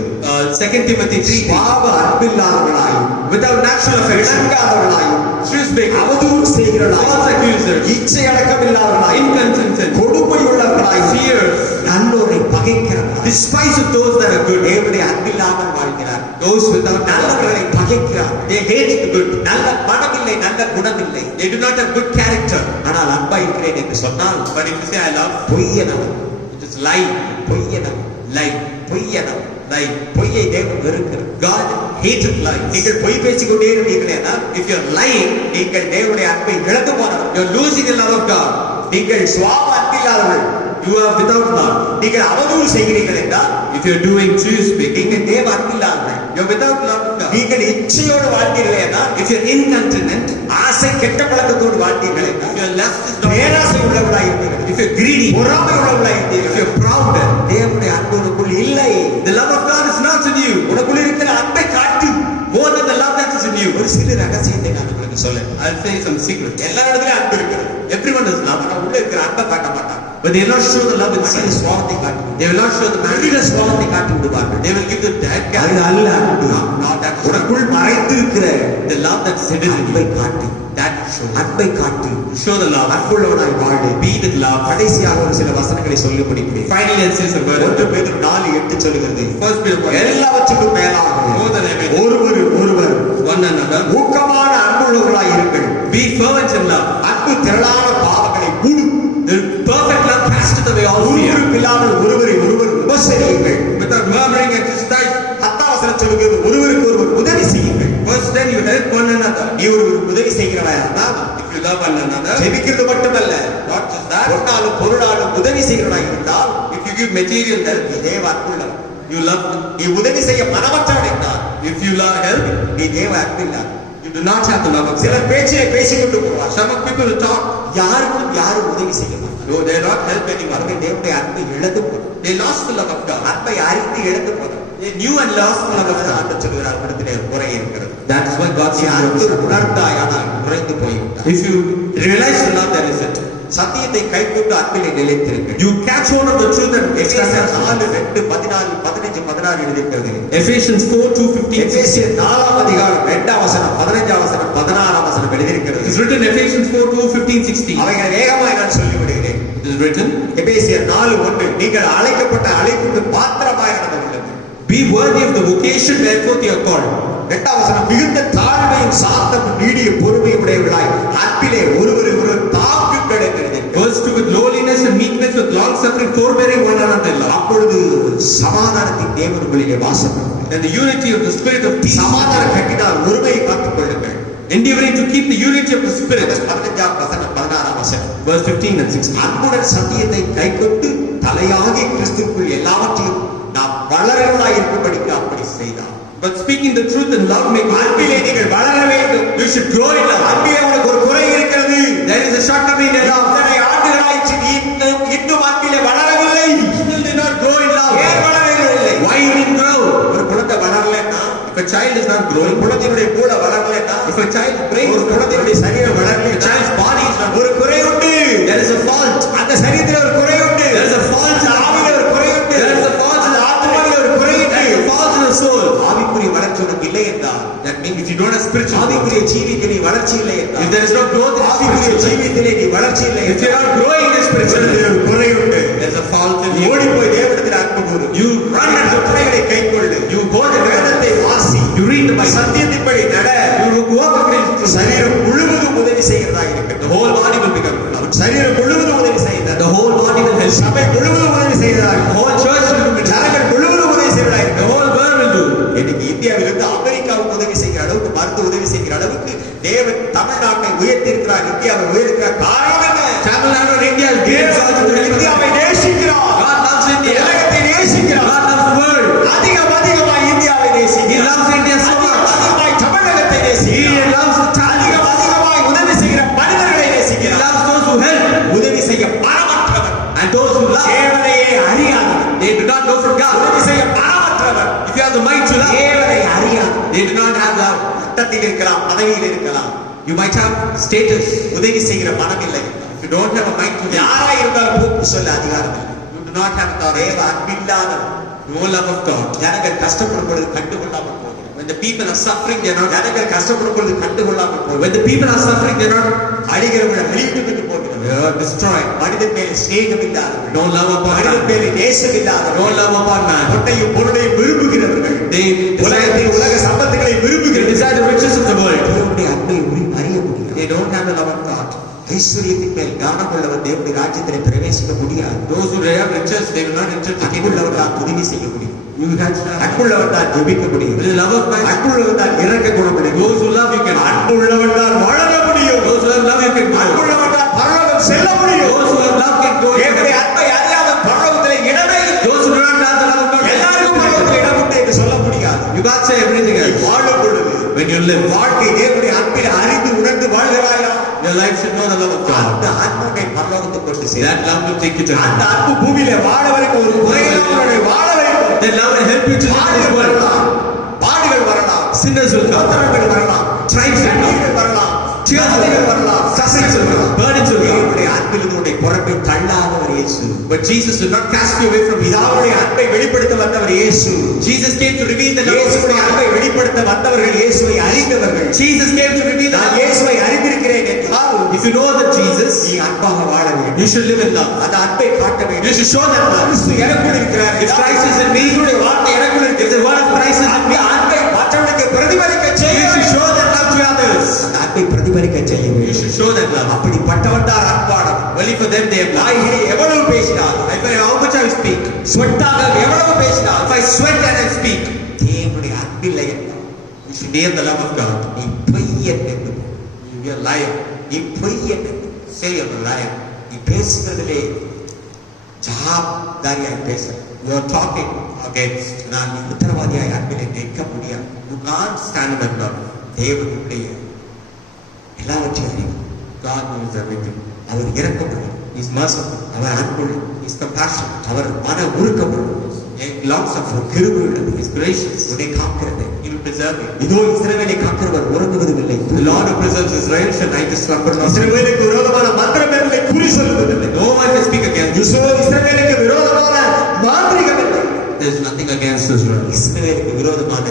2 Timothy 3. பாவ அன்பில்லாதவர்களாயும் Without natural affection. இணங்காதவர்களாயும் Truth-breaking. அவதூறு செய்கிறவர்களாயும் False accusers. இச்சை அடக்கமில்லாதவர்களாயும் Incontinent. கொடுமை உள்ளவர்களாயும் Fears. நல்லோரை பகைக்கிறவர்களாயும் Despise of those that are good. தேவனை அன்பில்லாமல் வாழ்கிறார். Those without நல்லவர்களை பகைக்கிறார். they hate the good. நல்ல மனமில்லை, நல்ல குணமில்லை. They do not have good character. ஆனால் அன்பா இருக்கிறேன் என்று சொன்னால் But if you say I love, பொய்யனவன், it is lie. பொய்யனவன், Lie. பொய்யனவன். Lie. பொய்யை தேவன் வெறுக்கிறார். God hated lies. நீங்கள் பொய் பேசிக் கொண்டே இருந்தீர்களேனா If you are lying, நீங்கள் தேவனுடைய அன்பை இழந்து போனவர். you are losing the love of God. நீங்கள் சுவாப அன்பில்லாதவர்கள். You are without love. நீங்கள் அவதூறு செய்கிறீர்கள் என்றால் If you are doing truth-speaking, நீங்கள் தேவ அன்பில்லாதவர்கள். you are without love of God. நீங்கள் இச்சையோடு வாழ்ந்தீர்களே என்றால், If you are incontinent, ஆசை கெட்ட பழக்கத்தோடு வாழ்ந்தீர்கள் if என்றால், your lust is not, பேராசை உள்ளவர்களாய் இருந்தீர்கள், if you are greedy, பொறாமை உள்ளவர்களாய் if இருந்தீர்கள், you are proud, தேவனுடைய அன்பு உனக்குள் இல்லை. the love of God is not in you. உனக்குள் இருக்கிற அன்பை காட்டு. More than the love that is in you. ஒரு சிறு ரகசியத்தை நான் உங்களுக்கு சொல்லேன். I'll say some secret. எல்லா இடத்துலயும் அன்பு இருக்கிறது. Everyone has love, ஆனா உள்ள இருக்கிற அன்பை காட்ட மாட்டாங்க. but they will not show the love மனித inside. சுவாபத்தை காட்டி They will not show the மனித man. சுவாபத்தை காட்டி விடுவார்கள். They will give the dead guy. அது அல்ல அன்பு. Not that. உனக்குள் மறைத்து இருக்கிற The love that's hidden in அன்பை you. காட்டு. That show. அன்பை காட்டு. Show the love. அன்புள்ளவனாய் வாழு. Be with love. கடைசியாக ஒரு சில வசனங்களை சொல்லி முடிக்கிறேன். Finally, it says a word. 1 பேதுரு 4:8 சொல்லுகிறது. First Peter எல்லாவற்றுக்கும் மேலாக more than everything. ஒருவர் One another. ஊக்கமான அன்புள்ளவர்களாய் இருங்கள். Be fervent in love. அன்பு திரளான பாவங்களை மூடும். The perfect love casteth away all fear. ஒருவருக்கில்லாமல் ஒருவரை ஒருவர் உபசரியுங்கள். Without murmuring and despite. 10 வசனம் சொல்லுகிறது, ஒருவருக்கு ஒருவர் உதவி செய்யுங்கள். First, then you help one another. நீ ஒருவருக்கு உதவி செய்கிறவனா இருந்தால் If you love one another, ஜெபிக்கிறது மட்டுமல்ல, not just that. பொன்னாலும் பொருளாலும் உதவி செய்கிறவனாய் இருந்தால் If you give material help, நீ தேவ அன்புள்ளவன். you love them. நீ உதவி செய்ய மனமற்றவன் என்றால் If you love help, நீ தேவ அன்பில்லாத. you do not have the love of God. சிலர் பேச்சிலே பேசிக்கொண்டு போவார். Some of people will talk. யாருக்கும் யாரும் உதவி செய்ய மாட்டார். No, they will not help anyone. அவர்கள் தேவனுடைய அன்பை இழந்து போனார். They lost the love of God. அன்பை அறிந்து இழந்து போனார். They knew and lost the love of God. ஆண்டு சொல்கிறார், இடத்திலே குறை இருக்கிறது. That is why God நீ said, அன்பு உணர்ந்தாயானால் குறைந்து போய்விட்டார். if you realize the love that is it, சத்தியத்தை கைக்கொண்டு அன்பிலே நிலைத்திருங்கள். you catch hold of the truth and எபேசியர் stand. 4:2-14-15 எழுதியிருக்கிறது. Ephesians 4:2-15. எபேசியர் 4 அதிகாரம் 2 வசனம் 15 வசனம் 16 வசனம் எழுதியிருக்கிறது. It is written Ephesians 4:15-16. அவைகள் வேகமாய் நான் சொல்லிவிடுகிறேன். It is written, எபேசியர் 4:1 நீங்கள் அழைக்கப்பட்ட அழைப்புக்கு பாத்திரமாய் நடந்துள்ளது. be worthy of the vocation wherefore you are called. 2 வசனம் மிகுந்த தாழ்மையும் சாந்தமும் நீடிய பொறுமையும் உடையவர்களாய் அன்பிலே ஒருவரை ஒருவர் தாங்குங்கள் என்று எழுதியிருக்கிறது. Verse 2, with lowliness and meekness, with long suffering, forbearing one another in love. அப்பொழுது சமாதானத்தின் தேவன் உங்களிலே வாசம் பண்ணுவார். And the unity of the spirit of peace, சமாதானம் கட்டினால் ஒருமையை காத்துக் கொள்ளுங்கள். endeavoring to keep the unity of the spirit. 15 வசனம் 16 வசனம். Verse 15 and 16. அன்புடன் சத்தியத்தை கைக்கொண்டு தலையாகிய கிறிஸ்துவுக்குள் எல்லாவற்றையும் நாம் வளரவர்களாய் இருக்கும்படிக்கு அப்படி செய்தார். But speaking the truth in love makes அன்பிலே நீங்கள் வளர வேண்டும். you should grow in love. அன்பிலே உனக்கு ஒரு குறை இருக்கிறது. There is a shortcoming in love. இத்தனை ஆண்டுகளாயிற்று நீ இன்னும் அன்பிலே வளரவில்லை. Still did not grow in love. ஏன் வளரவில்லை? Why you didn't grow? ஒரு குழந்தை வளரலன்னா, If a child is not ஒரு growing, குழந்தையுடைய மூளை வளரலன்னா, if a child's brain ஒரு is not குழந்தையுடைய growing, சரீரம் if a வளரலன்னா, child's body is not ஒரு குறை உண்டு. there is a fault. அந்த சரீரத்தில் ஒரு குறை உண்டு. There is a fault in அந்த the ஆவியில ஒரு குறை உண்டு. There is a fault in அந்த the ஆத்மாவில ஒரு குறை உண்டு. There is a fault in the soul. ஆவிக்குரிய வளர்ச்சி உனக்கு இல்லை என்றால், That means if you don't have spiritual growth, ஆவிக்குரிய ஜீவியத்தில் நீ வளர்ச்சி இல்லை if என்றால், there is no growth in ஆவிக்குரிய spiritual life, ஜீவியத்திலே நீ வளர்ச்சி இல்லை if you are என்றால், not growing in spiritual life, ஒரு குறை உண்டு. there is a fault in நீ you. ஓடி போய் தேவனிடத்தில் அன்பு கூறு. You run அந்த and கட்டளைகளை கைக்கொள்ளு. you go to the வேதத்தை வாசி. you read the Bible, சத்தியத்தின்படி நட. you walk according to truth. சரீரம் முழுவதும் உதவி செய்கிறதா The இருக்கட்டும். whole body will become அவன் சரீரம் முழுவதும் உதவி செய்தார். the whole body will help. சபை முழுவதும் உதவி செய்தார். The whole church will do it. ஜனங்கள் முழுவதும் உதவி செய்வதா The இருக்கட்டும். whole world will do. இன்னைக்கு இந்தியாவிலிருந்து அமெரிக்காவுக்கு உதவி செய்கிற அளவுக்கு, மருந்து உதவி செய்கிற அளவுக்கு தேவன் தமிழ்நாட்டை உயர்த்தியிருக்கிறார், இந்தியாவை உயர்த்திருக்கிறார். காரணம் என்ன? Tamil Nadu and India is being exalted to heaven. இந்தியாவை நேசிக்கிறார். God loves India. உலகத்தை நேசிக்கிறார். God loves the world. அதிகமாய் இந்தியாவை He நேசிக்கிறார். loves India so much. அதிகமாய் தமிழகத்தை He நேசிக்கிறார். loves the Tamil. அதிகமாய் உதவி செய்கிற மனிதர்களை He நேசிக்கிறார். loves those who help உதவி செய்ய பணமற்றவர், and those who love. தேவனையே அறியாதவர். They do not know from God. உதவி செய்ய பணமற்றவர், If you have the might to love, தேவனை அறியாதவர். they do not have love. பட்டத்தில் இருக்கலாம், பதவியில் இருக்கலாம், You might have status. உதவி செய்கிற மனம் இல்லை. If you don't have a might to love, யாராய் இருந்தாலும் போக்கு சொல்ல அதிகாரம் இல்லை. you do not have authority. தேவ அன்பில்லாதவர். No love of God. ஜனங்கள் கஷ்டப்படும் பொழுது கண்டுகொள்ளாமல் போகிறார். When the people are suffering, they are not. ஜனங்கள் கஷ்டப்படும் பொழுது கண்டுகொள்ளாமல் போகிறார். When the people are suffering, they are not. அழிகிறவர்கள் அழிவிட்டு விட்டு போகிறார். They are destroyed. மனிதன் மேல் சிநேகம் இல்லாதவர்கள், No love upon மனிதன் man. மேல் நேசம் இல்லாதவர்கள், No love upon man. பொன்னையும் பொருளையும் விரும்புகிறவர்கள், They உலகத்தில் desire, உலக சம்பத்துகளை they விரும்புகிறவர்கள், desire the riches of the world. தேவனுடைய அன்பை அறிய முடியாது. They don't have the love of God. ஐஸ்வர்யத்தின் மேல் கவனம் கொள்ளவன் தேவனுடைய ராஜ்யத்திலே பிரவேசிக்க முடியாது. Those who have riches, they will not enter the kingdom of அன்புள்ளவன் God. தான் உதவி செய்ய முடியும். You have to have. அன்புள்ளவன் தான் ஜெபிக்க முடியும். With the love of man, அன்புள்ளவன் தான் இறக்க குணப்படும். those who love you can. அன்புள்ளவன் தான் வளர முடியும். Those who have love you can grow. அன்புள்ளவன் தான் பரலோகம் செல்ல முடியும். Those who have love can go. தேவனுடைய அன்பை அறியாத பரலோகத்திலே இடமே இல்லை. Those who do not have the love of God. எல்லாருக்கும் பரலோகத்தில் இடம் உண்டு என்று சொல்ல முடியாது. You can't say everything else. வாழும் பொழுது When you live, வாழ்க்கை தேவனுடைய அன்பில் அறிந்து உணர்ந்து வாழ்கிறாயா? your life should know the love of அந்த God. அன்பு உன்னை பரலோகத்துக்கு கொண்டு சேரும். That love will take you to அந்த heaven. அன்பு பூமியிலே வாழ வரைக்கும் ஒரு குறையில்லாமல் வாழ வரைக்கும் That love will help you to live in this பாடுகள் world. வரலாம், பாடுகள் வரலாம், Sinners will come. உபத்திரவங்கள் வரலாம், Tribes will come. கண்ணீர்கள் வரலாம், Tears will கவலைகள் come. வரலாம், Sufferings will come. Burdens will come. தேவனுடைய அன்பிலிருந்து உன்னை புறம்பே தள்ளாதவர் இயேசு. But Jesus will not cast you away from His love. பிதாவுடைய அன்பை வெளிப்படுத்த வந்தவர் இயேசு. Jesus came to reveal the love of இயேசுடைய God. அன்பை வெளிப்படுத்த வந்தவர்கள் இயேசுவை அறிந்தவர்கள். Jesus came to reveal the நான் love. இயேசுவை அறிந்திருக்கிறேன் என்றால் If you know that Jesus, நீ அன்பாக வாழ வேண்டும். you should live in love. அந்த அன்பை காட்ட You வேண்டும். should show that love. கிறிஸ்து எனக்குள் இருக்கிறார். If Christ is in me, இயேசுடைய வார்த்தை எனக்குள் if இருக்கிறது. the word of Christ is in அந்த me, அன்பை மற்றவர்களுக்கு பிரதிபலிக்க செய்ய you should வேண்டும். show that love to others. அந்த அன்பை பிரதிபலிக்க செய்ய You வேண்டும். should show that love. அப்படிப்பட்டவன் தான் அன்பானவன். Only for them they have love. வாயிலே எவ்வளவு பேசினாலும், If I how much I speak, சொட்டாக எவ்வளவு பேசினாலும், if I sweat and I speak, தேவனுடைய அன்பில்லை என்றால் you should hear the love of God. நீ பொய்யன் என்று போ. You be a liar. நீ பொய்யன் என்று Say you're a liar. நீ பேசுகிறதிலே ஜவாப்தாரியாய் பேச. You are talking against. நான் நீ உத்தரவாதியாய் அன்பிலே நிற்க முடியாது. You can't stand in that love. தேவனுடைய எல்லாவற்றையும் அறிவார். God knows everything. அவர் இரக்கமுள்ளவர், He's merciful. அவர் அன்புள்ளவர், He's compassionate. அவர் மன உருக்கமுள்ளவர், He longs of our கிருபையுள்ளவர், He's gracious. உன்னை காக்கிறது. He will preserve you. இதோ இஸ்ரவேலை காக்கிறவர் உறங்குவதும் இல்லை. The Lord who preserves Israel shall neither slumber nor sleep. இஸ்ரவேலுக்கு விரோதமான மந்திரமேலை குறி சொல்லுவதில்லை. No one can speak against you. இஸ்ரவேலுக்கு விரோதமான மாந்திரிகம் இல்லை. There is nothing against Israel. இஸ்ரவேலுக்கு விரோதமான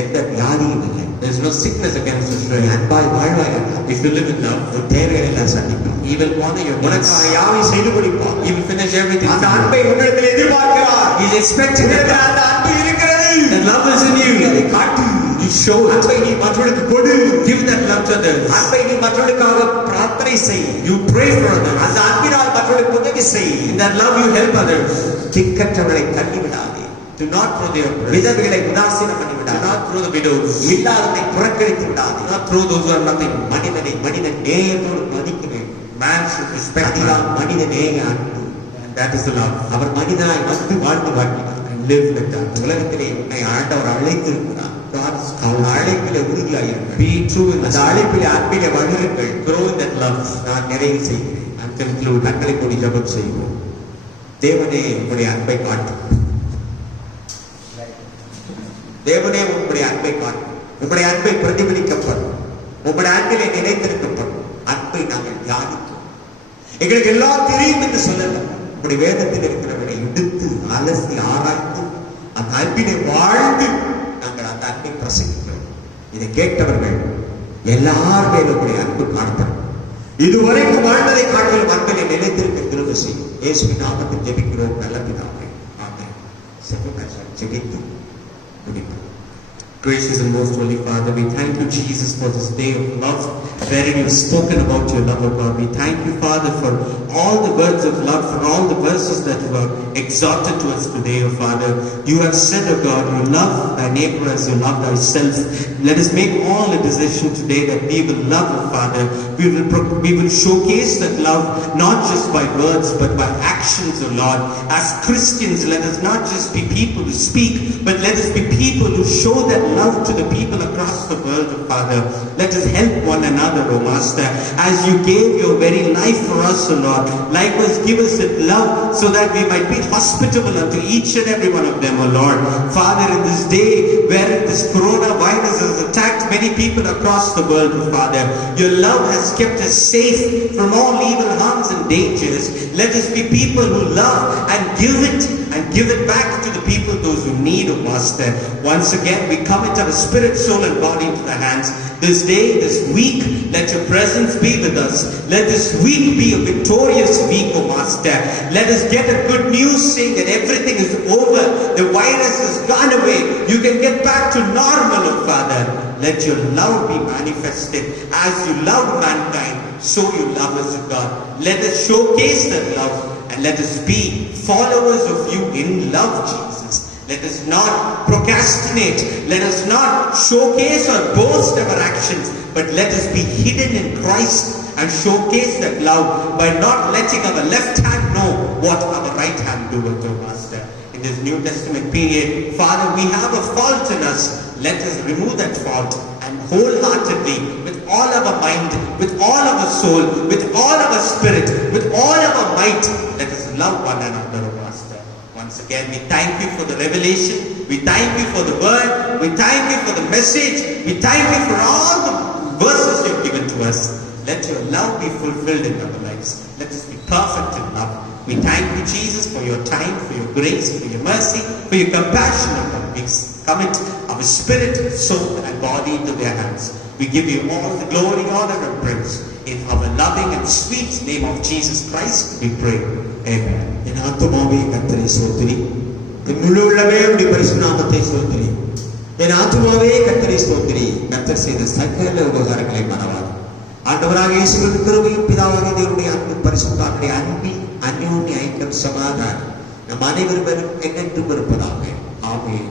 எந்த வியாதியும் இல்லை. There is no sickness against நீ Israel. அன்பாய் வாழ்வாயாக. If you live in love, உன் தேவைகளை எல்லாம் சந்திப்பான். He will honor your needs. உனக்காக யாவையும் செய்து முடிப்பான். He will finish everything. அந்த for you. அன்பை உன்னிடத்தில் எதிர்பார்க்கிறார். He is expecting it. உன்னிடத்தில் அந்த அன்பு இருக்கிறது. The love is in நீ அதை you. காட்டு. You show it. அன்பை நீ மற்றவர்களுக்கு கொடு. Give that love to others. அன்பை நீ மற்றவர்களுக்காக பிரார்த்தனை செய். You pray for others. அந்த அன்பினால் மற்றவர்களுக்கு உதவி செய். In that love you help others. திக்கற்றவர்களை தள்ளி விடாதே. Do not throw the oppressed. விதவைகளை உதாசீனம் பண்ணி Do விடாதே. not throw the widows. இல்லாததை புறக்கணித்து விடாதே. Do not throw those who have nothing. மனிதனை மனிதன் நேயத்தோடு மதிக்க வேண்டும். Man should respect அதுதான் man. மனித நேய அன்பு. And that is the love. அவர் மனிதனாய் வந்து வாழ்ந்து வாழ்கிறார். And live like that. உலகத்திலே உன்னை ஆண்டவர் அழைத்திருக்கிறார். God is calling. அழைப்பிலே உறுதியாயிருங்கள். Be true in அந்த this. அழைப்பிலே அன்பிலே வளருங்கள். Grow in that love. நான் நிறைவு செய்கிறேன். And conclude. கண்களை மூடி ஜெபம் செய்வோம். தேவனே உங்களுடைய அன்பை காட்டும். தேவனே உங்களுடைய அன்பை காட்டும். உங்களுடைய அன்பை பிரதிபலிக்கப்படும். உங்களுடைய அன்பிலே நிலைத்திருக்கப்படும். அன்பை நாங்கள் தியானிப்போம். எங்களுக்கு எல்லாம் தெரியும் என்று சொல்லல. உங்களுடைய வேதத்தில் இருக்கிறவரை எடுத்து அலசி ஆராய்ந்து அந்த அன்பினை வாழ்ந்து நாங்கள் அந்த அன்பை பிரசங்கிக்கிறோம். இதை கேட்டவர்கள் எல்லார் மேலும் உங்களுடைய அன்பு காணப்படும். இதுவரைக்கும் வாழ்ந்ததை காட்டிலும் அன்பினை நிலைத்திருக்க திரும்ப செய்யும். இயேசுவின் நாமத்தில் ஜெபிக்கிறோம் நல்ல பிதாவே. ஆமென். ஜெபித்து முடிப்போம். Gracious and most holy Father, we thank you, Jesus, for this day of love, wherein you have spoken about your love, O God. We thank you, Father, for all the words of love, for all the verses that you have exhorted to us today, O Father. You have said, O God, you love thy neighbor as you love thyself. Let us make all a decision today that we will love, O Father. We will showcase that love not just by words, but by actions, O Lord. As Christians, let us not just be people who speak, but let us be people who show that love to the people across the world, O Father. Let us help one another, O Master, as you gave your very life for us, O Lord. Likewise, give us that love so that we might be hospitable unto each and every one of them, O Lord. Father, in this day where this coronavirus has attacked many people across the world, O Father, your love has kept us safe from all evil harms and dangers. Let us be people who love and give it back to the people, those who need, O Master. Once again, we commit our spirit, soul and body into the hands. This day, this week, let your presence be with us. Let this week be a victorious week, O Master. Let us get a good news saying that everything is over. The virus has gone away. You can get back to normal, O Father. Let your love be manifested. As you love mankind, so you love us, O God. Let us showcase that love and let us be followers of you in love, Jesus. Let us not procrastinate. Let us not showcase or boast our actions, but let us be hidden in Christ and showcase that love by not letting our left hand know what our right hand doeth, O Master. In this New Testament period, Father, we have a fault in us. Let us remove that fault and wholeheartedly, with all our mind, with all our soul, with all our spirit, with all our might, let us love one another, O Master. Once again, we thank you for the revelation. We thank you for the word. We thank you for the message. We thank you for all the verses you've given to us. Let your love be fulfilled in our lives. Let us be perfect in love. We thank you, Jesus, for your time, for your grace, for your mercy, for your compassion upon us. Commit our spirit, soul, and body into their hands. We give you all the glory, honor, and praise. In our loving and sweet name of Jesus Christ, we pray. Amen. என் ஆத்துமாவே கர்த்தரை ஸ்தோத்திரி. என் முழு உள்ளமே உம்முடைய பரிசுத்த நாமத்தை ஸ்தோத்திரி. என் ஆத்துமாவே கர்த்தரை ஸ்தோத்திரி. கர்த்தர் செய்த சகல உபகாரங்களை மறவாதே. ஆண்டவராக இயேசுவின் கிருபையும் பிதாவாகிய தேவனுடைய அன்பு பரிசுத்தாவினுடைய அன்பின் அந்யோன்ய ஐக்கியம் சமாதானம் நம் அனைவரும் என்றென்றும் இருப்பதாக. ஆமென்.